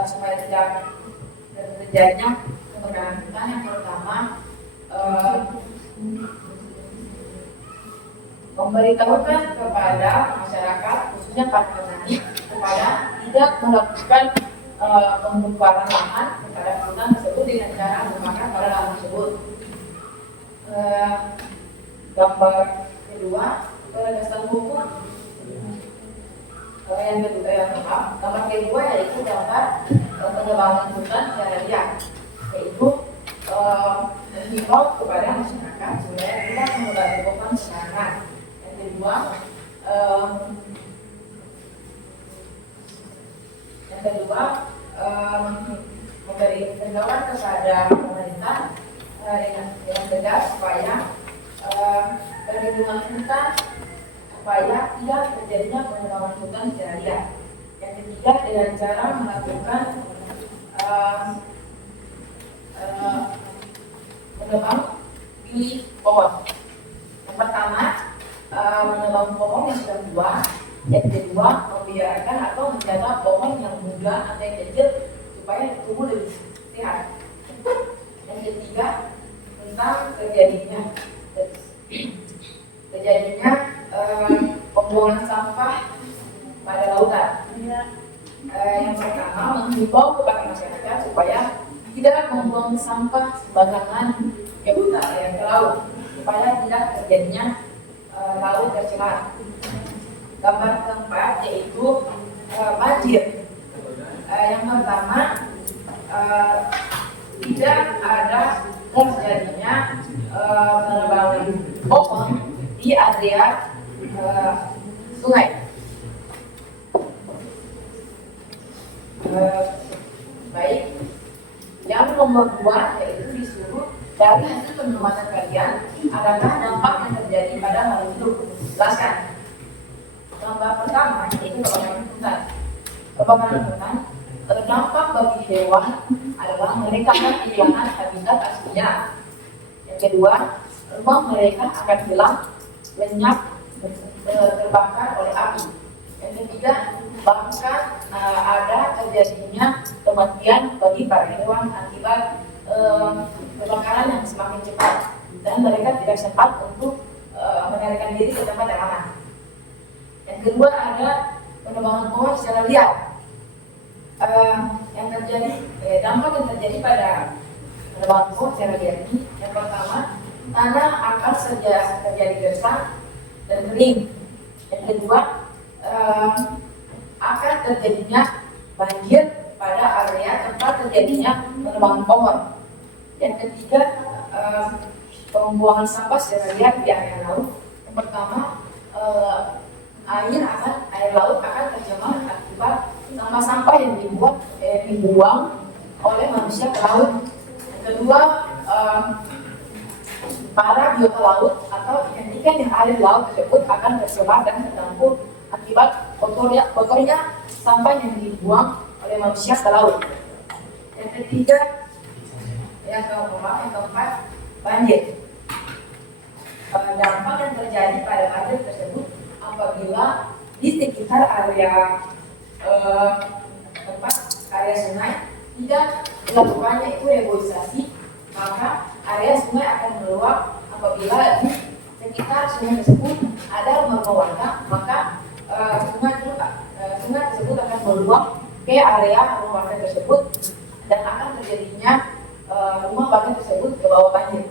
supaya tidak terjadinya kebakaran hutan, yang pertama memberitahukan kepada masyarakat, khususnya para petani, kepada tidak melakukan pembakaran lahan kepada hutan tersebut dengan cara membakar pada lahan tersebut. Gambar kedua, penegasan hukum. Gambar kedua yaitu gambar penebangan hutan secara liar, yaitu menghimbau kepada masyarakat supaya tidak menebar pohon sembarangan. Yang kedua, memberi himbauan kepada pemerintah dengan tegas supaya perlindungan hutan, supaya tidak terjadinya penebangan hutan secara liar. Yang ketiga, dengan cara melakukan menebang pilih pohon. Yang pertama, menebang pohon yang sudah tua. Yang kedua, membiarkan atau menjaga pohon yang muda atau yang kecil supaya tumbuh lebih sehat. Yang ketiga, tentang terjadinya pembuangan sampah pada lautan. Yang pertama, menghimbau kepada masyarakat supaya tidak membuang sampah sembarangan ke laut, supaya tidak terjadinya laut tercemar. Gambar keempat yaitu banjir. Yang pertama, tidak ada terjadinya penebangan pohon di area sungai. Baik, yang nomor 2 yaitu disuruh dari hasil pengamatan kalian adakah dampak yang terjadi pada makhluk hidup. Jelaskan. Gambar pertama yaitu kebakaran hutan. Kebakaran hutan terdampak bagi hewan adalah mereka akan kehilangan habitat aslinya. Yang kedua, rumah mereka akan hilang, lenyap, terbakar oleh api. Yang ketiga, bahkan ada terjadinya kematian bagi para hewan akibat kebakaran yang semakin cepat dan mereka tidak sempat untuk melarikan diri ke tempat yang aman. Yang kedua, ada penebangan pohon secara liar. Yang terjadi dampak yang terjadi pada penebangan pohon secara liar ini, yang pertama, tanah akan terjadi gersang dan kering. Yang kedua, akan terjadinya banjir pada area tempat terjadinya penebangan pohon. Yang ketiga, pembuangan sampah secara liar di area laut. Yang pertama, air laut akan tercemar akibat sampah-sampah yang dibuang oleh manusia ke laut. Yang kedua, para biota laut atau ikan-ikan yang ada di laut tersebut akan tercemar dan tercampur akibat kotornya sampah yang dibuang oleh manusia ke laut. Yang ketiga, yang keempat, banjir. Dampak yang terjadi pada banjir tersebut apabila di sekitar area area sungai tidak dilakukannya itu reboisasi, maka area sungai akan meluap. Apabila di sekitar sungai tersebut ada rumah warga, maka sungai tersebut akan meluap ke area rumah warga tersebut dan akan terjadinya rumah warga tersebut ke bawah banjir.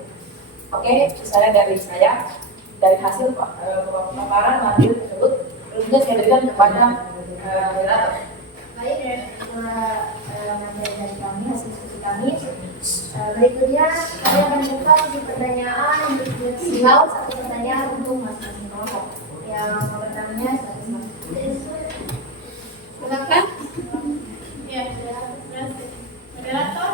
Oke, misalnya dari hasil pemaparan banjir tersebut, tentunya saya berikan kepada moderator. Baik, materi dari kami, hasil diskusi kami. Berikutnya saya akan buka pertanyaan untuk silau, satu pertanyaan untuk masing-masing kelompok. Yang pertamanya Silakan. Ya, moderator.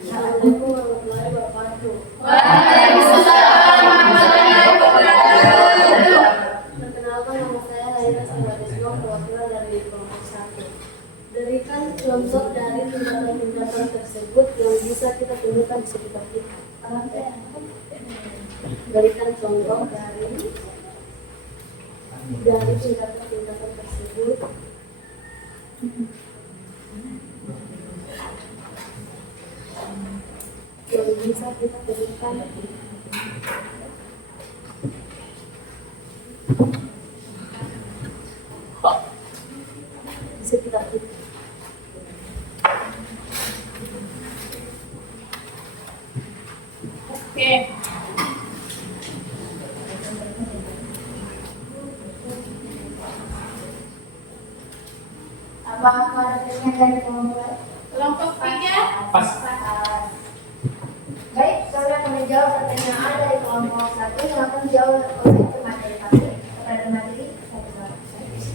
Assalamualaikum warahmatullahi wabarakatuh. Waalaikumsalam warahmatullahi wabarakatuh. Perkenalkan, nama saya Laila Sabatiswa, perwakilan dari kelompok 1. Berikan contoh dari tindakan-tindakan tersebut yang bisa kita temukan di sekitar kita. Berikan contoh dari dari tindakan-tindakan tersebut. Yang bisa kita berikan bisa kita berikan. Oke. Apa materinya dari Kelompok 3. Pas. Baik, kalian menjawab pertanyaan dari kelompok 1. Silakan jawab oleh materi kami kepada materi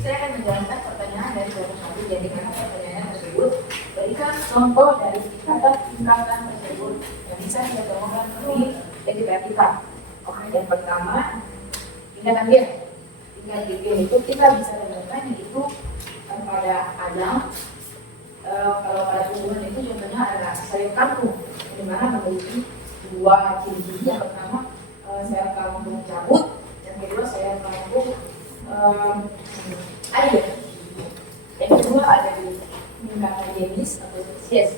Saya akan menjalankan pertanyaan dari kelompok 1. Jadi karena pertanyaan tersebut berikan contoh dari tingkatan tersebut yang bisa kita temukan di DPR kita. Oke, yang pertama tingkatan G. Tingkat G itu kita bisa temukan yaitu pada Adam. Kalau pada hubungan itu contohnya adalah sayap kampung, di mana memiliki dua ciri. Yang pertama sayap kampung cabut, yang kedua sayap kampung air. Yang kedua ada di tingkatan jenis atau spesies.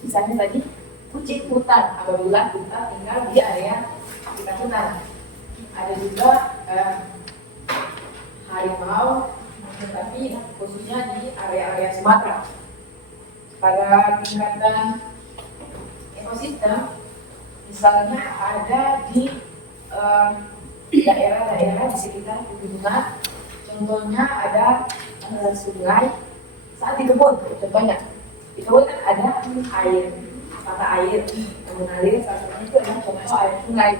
Misalnya tadi kucing hutan apabila kita tinggal di area habitat hutan. Ada juga harimau, tetapi khususnya di area-area Sumatera. Pada tingkatan ekosistem, misalnya ada di daerah-daerah di sekitar pegunungan, contohnya ada sungai. Saat di kebun, contohnya di kebun kan ada air, mata air yang mengalir, salah satunya itu adalah contoh air sungai.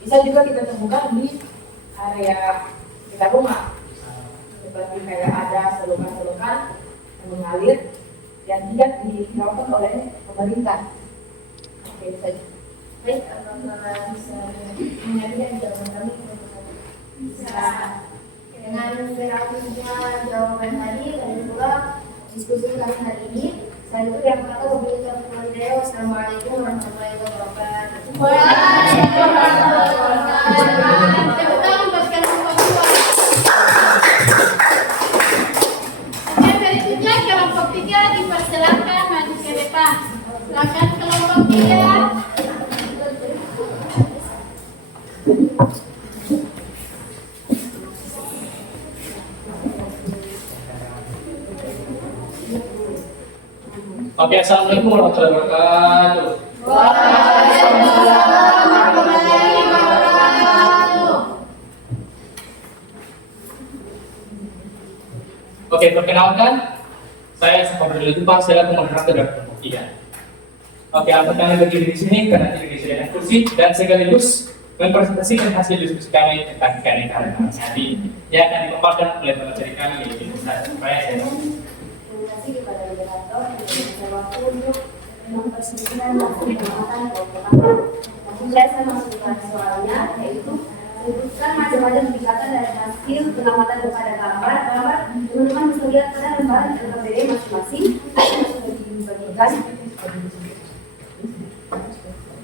Bisa juga kita temukan di area sekitar rumah, seperti kayak ada selokan-selokan yang mengalir yang tidak dilakukan oleh pemerintah. Oke, saja. Baik, apakah bisa menjadi jawaban kami? Bisa. Dengan berakhirnya jawaban tadi, dan pula diskusi kami hari ini, saya itu yang kata wabillahi taufiq wal hidayah. Wassalamualaikum warahmatullahi wabarakatuh. Waalaikumsalam warahmatullahi wabarakatuh. Tepuk tangan buat kelompok 2. Oke, berikutnya kelompok 3 dipersilakan maju ke depan. Silakan kelompok 3. Oke, assalamualaikum warahmatullahi wabarakatuh. Waalaikumsalam warahmatullahi wabarakatuh. Oke, perkenalkan, saya Saparudin Lutufah, saya moderator dari kelompok 3. Oke, apa kami berdiri di sini karena tidak disediakan kursi dan sekaligus mempresentasikan hasil diskusi kami tentang keanekaragaman hayati yang akan dipaparkan oleh pemateri kami yaitu Ustaz Saya. Terima kasih kepada moderator yang memberikan waktu untuk mempersembahkan hasil pengamatan kelompok kami. Namun saya masukkan soalnya, yaitu sebutkan macam-macam tingkatan dari hasil pengamatan kepada gambar. Teman-teman bisa lihat pada lembaran LKPD masing-masing yang sudah dibagikan.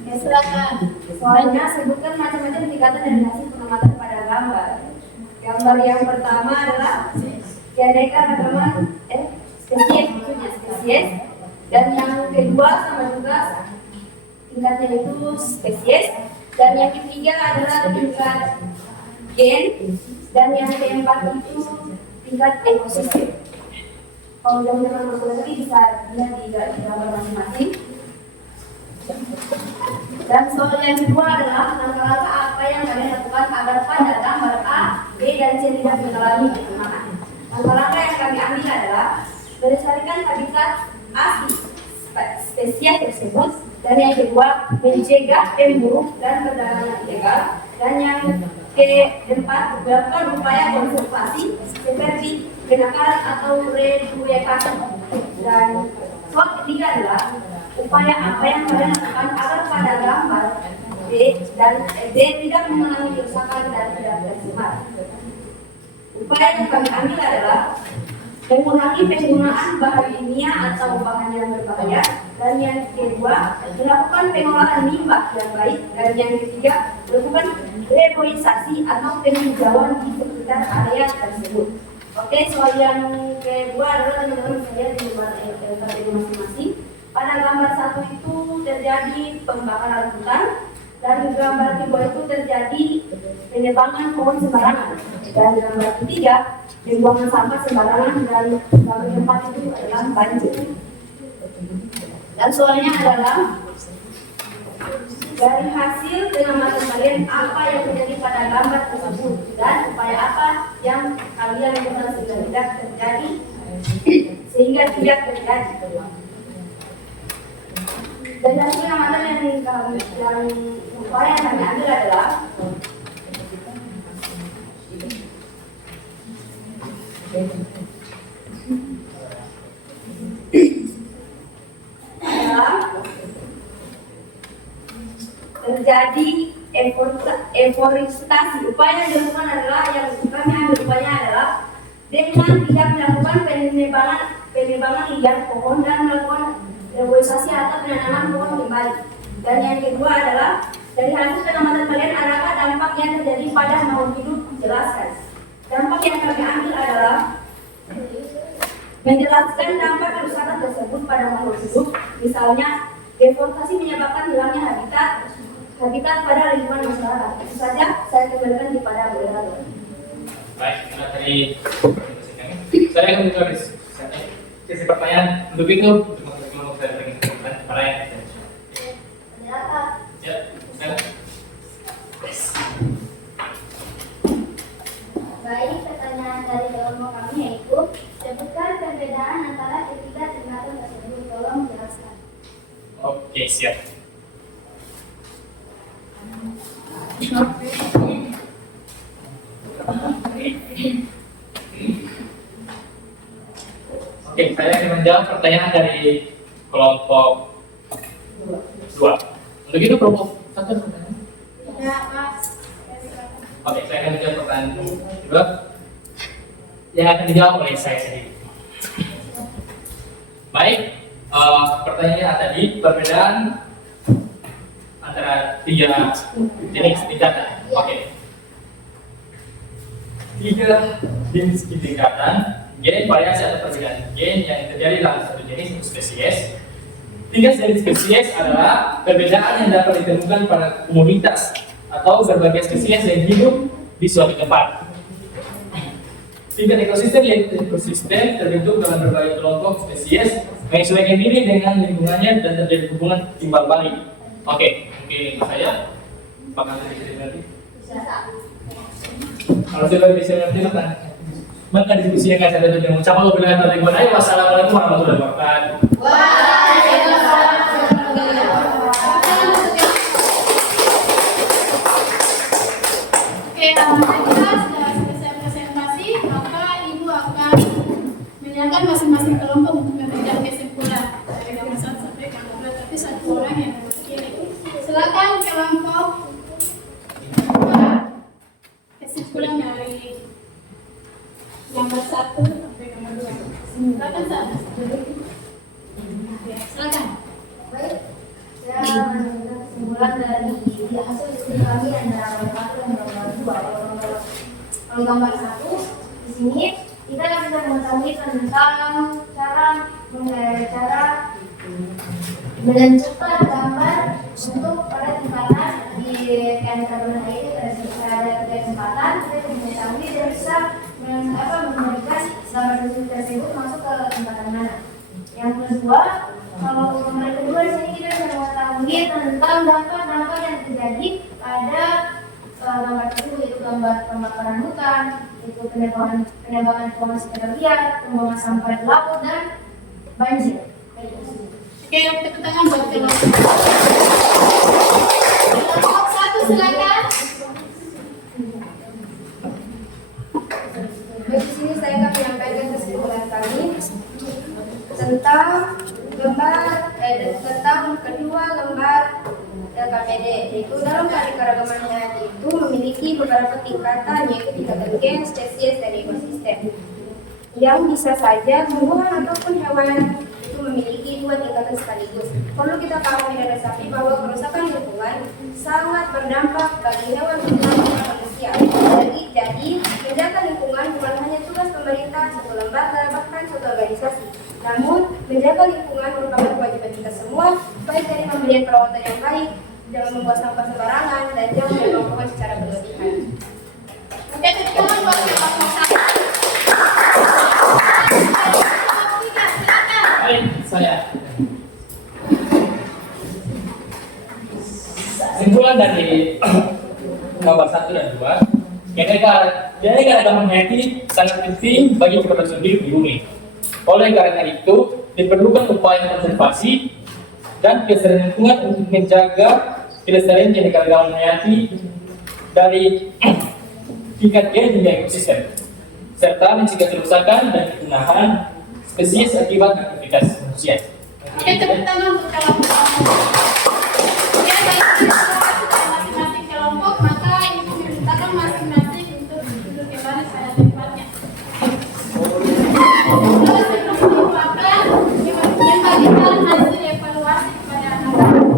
Ya, silakan. Soalnya sebutkan macam-macam tingkatan dari hasil pengamatan pada gambar. Gambar yang pertama adalah keanekaragaman spesies, maksudnya spesies. Dan yang kedua sama juga tingkatnya itu spesies. Dan yang ketiga adalah tingkat gen. Dan yang keempat itu tingkat ekosistem. Kalau teman-teman masuk lagi bisa lihat di gambar masing-masing. Dan soal yang kedua adalah langkah-langkah apa yang kalian lakukan agar pada gambar A, B, dan C tidak mengalami kekurangan. Langkah-langkah yang kami ambil adalah berdasarkan habitat asli spesies tersebut, dan yang kedua mencegah pemburu dan perdagangan ilegal, dan yang keempat melakukan upaya konservasi seperti penangkaran atau reduplikat. Dan soal ketiga adalah upaya apa yang kalian lakukan agar pada gambar B dan D tidak mengalami kerusakan dan tidak tercemar. Upaya yang kami ambil adalah mengurangi penggunaan bahan kimia atau bahan yang berbahaya, Dan yang kedua, melakukan pengolahan limbah yang baik. Dan yang ketiga, melakukan reboisasi atau penghijauan di sekitar area tersebut. Oke, soal yang kedua adalah teman-teman saya di luar LKPD masing-masing. Pada gambar 1 itu terjadi pembakaran hutan, dan gambar 2 itu terjadi penebangan pohon sembarangan. Dan gambar 3 pembuangan sampah sembarangan, dan gambar 4 itu adalah banjir. Dan soalnya adalah dari hasil pengamatan kalian apa yang terjadi pada gambar tersebut dan upaya apa yang kalian lakukan sehingga tidak terjadi Dan hasil pengamatan yang upaya yang kami ambil adalah terjadi eforestasi. Upaya yang dilakukan adalah yang kami ambil upaya adalah dengan tidak melakukan penebangan liar pohon dan melakukan reboisasi atau penanaman pohon kembali. Dan yang kedua adalah dari hasil pengamatan kalian adakah dampak yang terjadi pada makhluk hidup? Jelaskan. Dampak yang kami ambil adalah menjelaskan dampak kerusakan tersebut pada makhluk hidup, misalnya deforestasi menyebabkan hilangnya habitat pada lingkungan masyarakat. Itu saja, saya kembalikan kepada moderator. Baik, karena tadi saya akan buka sesi pertanyaan. Untuk itu, untuk saya berikan kesempatan kepada yang Moderator. ya, saya. Baik, pertanyaan dari kelompok kami yaitu sebutkan perbedaan antara ketiga tingkatan tersebut. Tolong jelaskan. Oke, siap. Oke, saya akan menjawab pertanyaan dari kelompok 2. Untuk itu kelompok 1 pertanyaan. Ya, Pak. Oke, saya akan menjawab pertanyaan kedua yang akan dijawab oleh saya sendiri. Baik, pertanyaannya tadi perbedaan antara 3 jenis tingkatan. Oke. 3 jenis tingkatan gen variasi atau perbedaan gen yang terjadi dalam satu jenis atau spesies. 3 jenis spesies adalah perbedaan yang dapat ditemukan pada komunitas atau berbagai spesies yang hidup di suatu tempat. Tingkat ekosistem yaitu ekosistem terbentuk dalam berbagai kelompok spesies menyesuaikan diri dengan lingkungannya dan terjadi hubungan timbal balik. Oke, mungkin saya bakal bisa dimengerti. Kalau sudah bisa dimengerti, maka diskusi yang saya tadi dengan ucapan wassalamualaikum warahmatullahi wabarakatuh. Oke, kita sudah selesai presentasi, maka Ibu akan menyiapkan masing-masing kelompok untuk memberikan kesimpulan dari gambar 1 sampai gambar 2, tapi 1 orang yang mewakili. Silakan kelompok kesimpulan dari gambar 1 sampai gambar 2. Silakan sana. Ya, silakan. Baik, saya mengambil kesimpulan dari hasil studi kami antara gambar 1 dan gambar 2. Kalau gambar 1 di sini kita bisa mengetahui tentang cara menentukan gambar untuk pada tingkatan di KNKBN ini ada 3 kesempatan kita mengetahui dan bisa memberikan gambar tersebut masuk ke tingkatan mana. Yang kedua, kalau gambar kedua di sini kita bisa mengetahui tentang dampak-dampak yang terjadi pada gambar tersebut, yaitu gambar pembakaran hutan, yaitu penebangan pohon secara liar, pembuangan sampah di laut, dan banjir. Oke, tepuk tangan buat kelompok. Kelompok 1 silakan. Di sini saya akan menyampaikan kesimpulan kami tentang kedua gambar LKPD, yaitu dalam keanekaragaman hayati itu memiliki beberapa tingkatan, yaitu tingkatan gen, spesies, dan ekosistem. Yang bisa saja tumbuhan ataupun hewan itu memiliki 2 dua tingkatan sekaligus. Perlu kita pahami dan resapi bahwa kerusakan lingkungan sangat berdampak bagi hewan terutama manusia. Jadi menjaga lingkungan bukan hanya tugas pemerintah, satu lembaga, bahkan suatu organisasi. Namun, menjaga lingkungan merupakan kewajiban kita semua, baik dari pemberian perawatan yang baik, jangan membuang sampah sembarangan, dan jangan membuang secara berlebihan. Oke, teman-teman, buat silakan. Baik, saya. Kesimpulan dari nomor 1 dan 2, keanekaragaman hayati sangat penting bagi keberlangsungan hidup di bumi. Oleh karena itu, diperlukan upaya konservasi dan kelestarian lingkungan untuk menjaga kelestarian keanekaragaman hayati dari tingkat air hingga ekosistem, serta mencegah kerusakan dan kepunahan spesies akibat aktivitas manusia. Oke, tepuk tangan untuk kelompok. Ya, baik, terima kasih kepada masing-masing kelompok. Maka ini memintakan masing-masing untuk duduk kembali pada tempatnya. Terus sebelum dibuatkan, membagikan hasil evaluasi kepada anak-anak.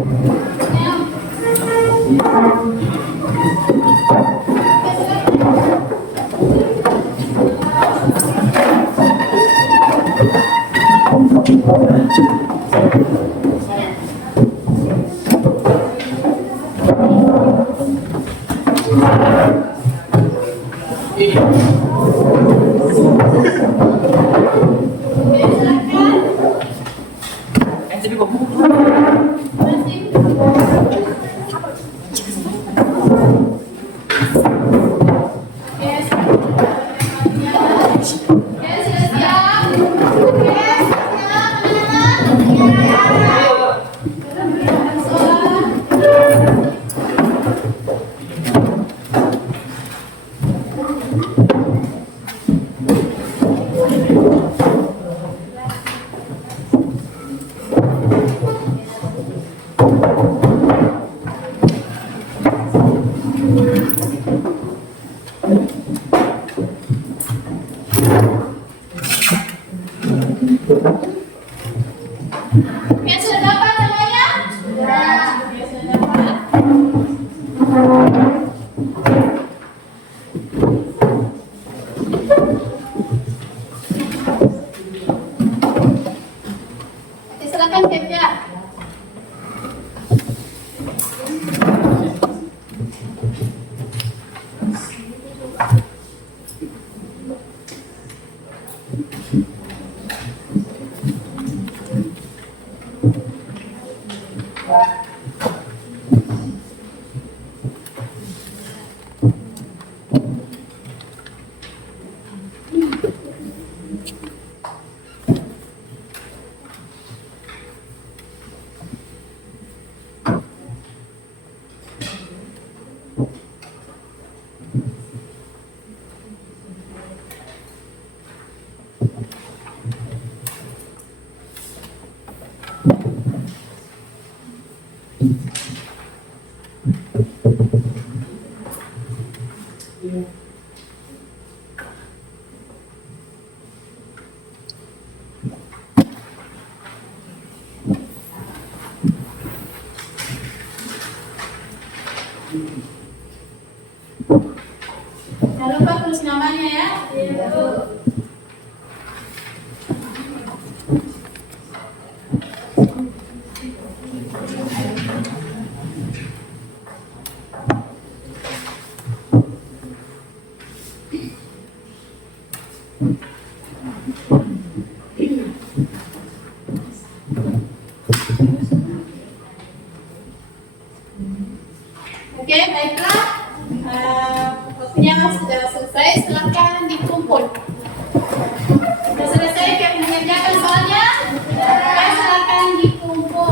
Oke, sudah dapat semuanya? Sudah. Oke, sudah dapat. Oke, silakan kerja. Jangan lupa tulis namanya ya. Oke, baiklah. Waktunya sudah selesai, silakan dikumpul. Sudah selesai mengerjakan soalnya? Sudah, silakan dikumpul.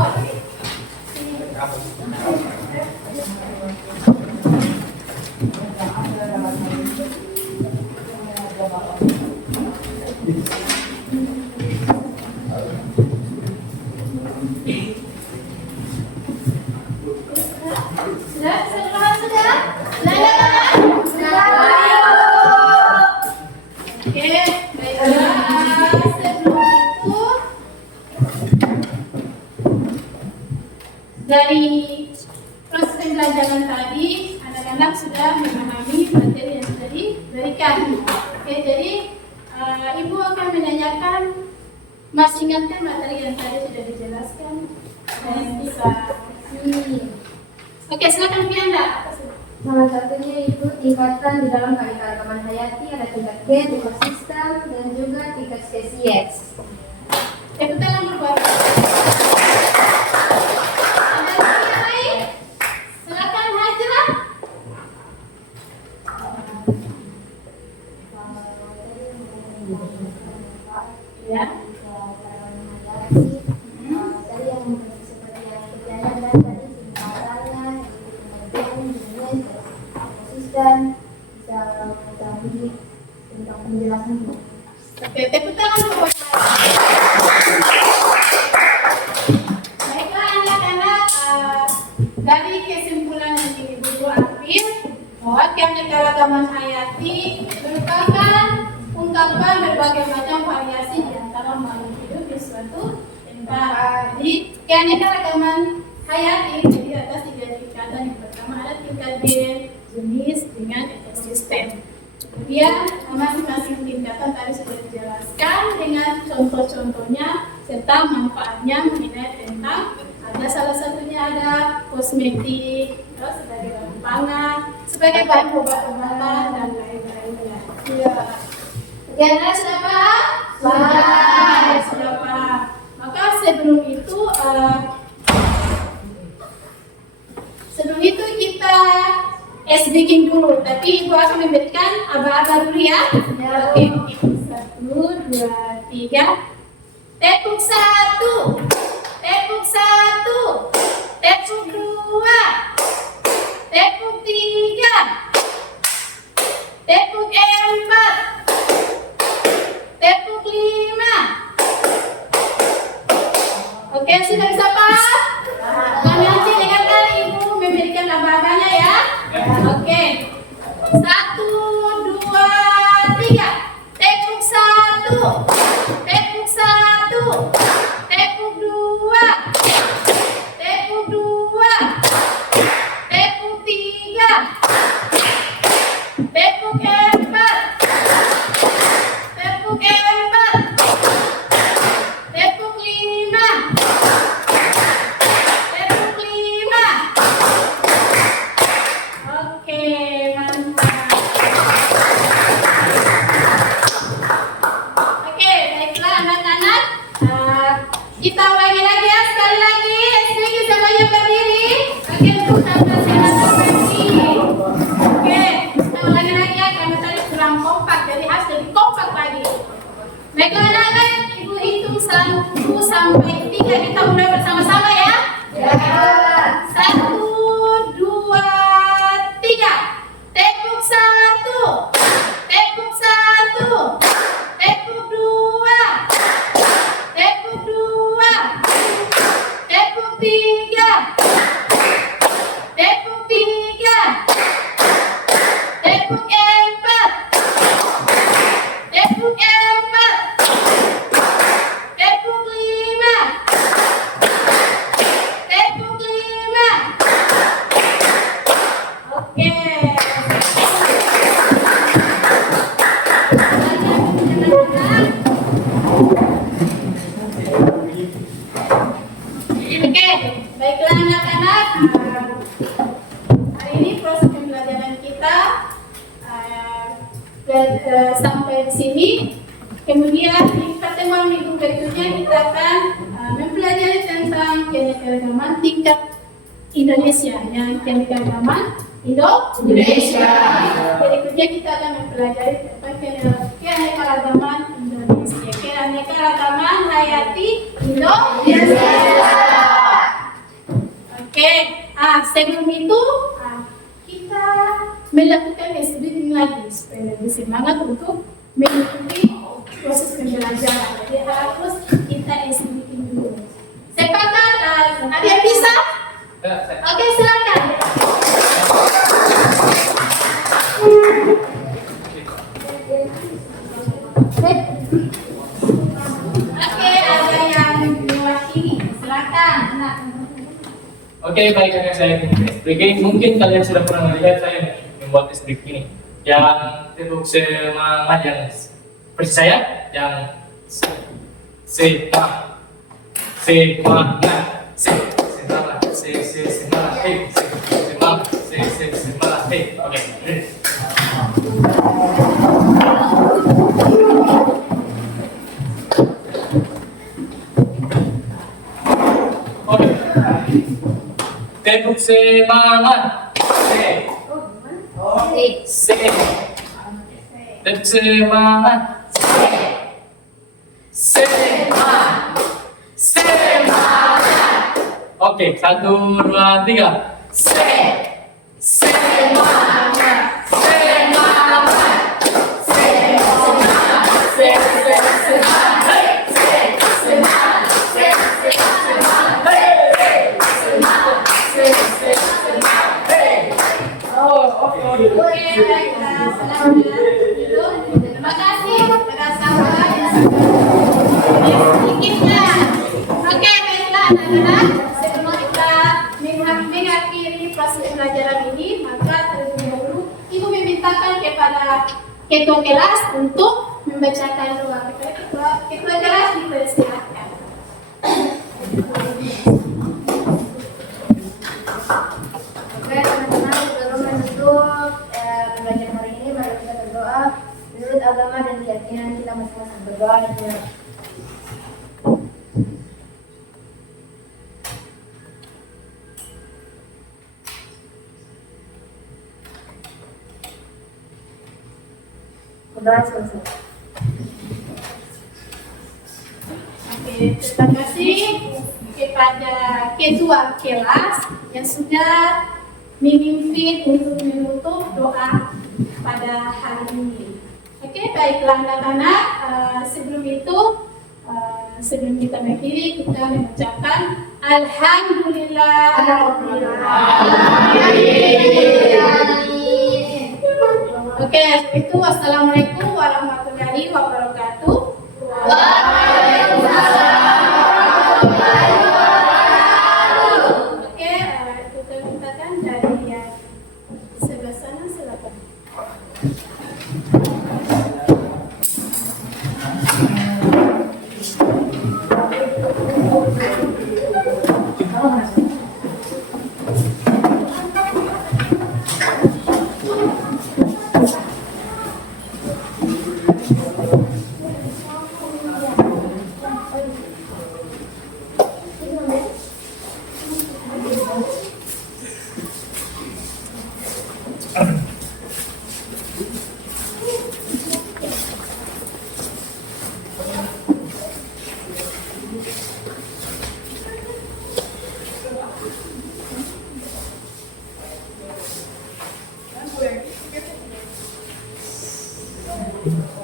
Sudah, sudah? Oke, baiklah. Sebelum itu bisa memahami materi yang sudah diberikan. Oke, jadi Ibu akan menanyakan, masih ingatkan materi yang tadi sudah dijelaskan dan bisa. Oke, silakan Pianda. Salah satunya itu tingkatan di dalam keanekaragaman hayati, ada tingkat gen, ekosistem, dan juga tingkat spesies. Tepuk tangan berbuat. Ada yang lain? Silakan Hajra. Ya. Tadi yang seperti yang kejadian dan tadi tingkatannya, jenis, ekosistem, bisa mengetahui tentang penjelasan. Oke, tepuk tangan berbuat. Baiklah anak-anak, dari kesimpulan yang Ibu ambil bahwa keanekaragaman hayati merupakan ungkapan berbagai macam variasi di antara makhluk hidup di suatu tempat. Jadi keanekaragaman hayati terdiri atas 3 tingkatan. Yang pertama ada tingkat gen, jenis, dengan ekosistem. Kemudian masing-masing tingkatan tadi sudah dijelaskan dengan contoh-contohnya serta manfaatnya mengenai tentang, ada salah satunya ada kosmetik, terus sebagai bahan pangan, sebagai bahan obat-obatan dan lain-lainnya. Iya. Oke, sudah paham? Sudah paham. Maka sebelum itu kita speaking dulu, tapi Ibu akan memberikan aba-aba dulu ya. Oke, 1, 2, 3. Tepuk 1, tepuk 1, tepuk 2, tepuk 3, tepuk 4, tepuk 5. Oke, sudah bisa paham? Kami nanti dengarkan Ibu memberikan aba-abanya ya. Oke, 1, 2, 3. Tepuk 1, tepuk 1, tepuk 2, tepuk 2, tepuk 3, tepuk 4, tepuk 4, tepuk 5, tepuk 5. Oke, mantap. Oke, baiklah anak-anak. Kita ulangi lagi ya, sekali lagi. Sedikit semuanya berdiri. Oke, untuk tanda sehat berdiri. Oke, kita ulangi lagi ya, karena tadi kurang kompak, jadi harus lebih kompak lagi. Baiklah anak-anak, Ibu hitung 1 sampai 3. Kita mulai bersama-sama ya. 1, 2, 3. Tepuk 1, tepuk 1, tepuk 2, tepuk 2, tepuk 3, tepuk 3, tepuk 4, tepuk 4, tepuk 5, tepuk 5. Oke. Oke, baiklah anak-anak. Hari ini proses pembelajaran kita sampai di sini. Kemudian di pertemuan minggu berikutnya kita akan mempelajari tentang keanekaragaman tingkat Indonesia, yang keanekaragaman Indonesia. Berikutnya kita akan mempelajari tentang keanekaragaman Indonesia, keanekaragaman hayati Indonesia. Oke, sebelum itu kita melakukan speaking lagi supaya lebih semangat untuk mengikuti proses pembelajaran. Jadi harus kita speaking dulu. Sepakat? Ada yang bisa? Oke, silakan. Oke, ada yang mewakili. Silakan, anak. Oke, baik, saya speaking. Mungkin kalian sudah pernah melihat saya membuat skrip ini. Yang tepuk semangat yang seperti saya, yang semangat, semangat, semangat, semangat, oke. Oke. Tepuk semangat. Tepuk semangat. Semangat. Oke, 1, 2, 3. Semangat. Oke, baiklah, selamat duduk. Terima kasih kepada sahabat sedikitnya. Oke, baiklah anak-anak, sebelum kita mengakhiri proses pembelajaran ini, maka terlebih dahulu Ibu memintakan kepada ketua kelas untuk membacakan doa. Ketua kelas dipersilakan. Oke teman-teman, sebelum menutup pembelajaran hari ini, mari kita berdoa menurut agama dan keyakinan kita masing-masing. Berdoa dan doa. Berdoa selesai. Oke, terima kasih kepada ketua kelas yang sudah memimpin untuk menutup doa pada hari ini. Oke, baiklah anak-anak, sebelum kita mengakhiri, kita mengucapkan Alhamdulillah. Oke, itu wassalamualaikum warahmatullahi wabarakatuh. Oke, kita mintakan dari yang sebelah sana, silakan. Thank you.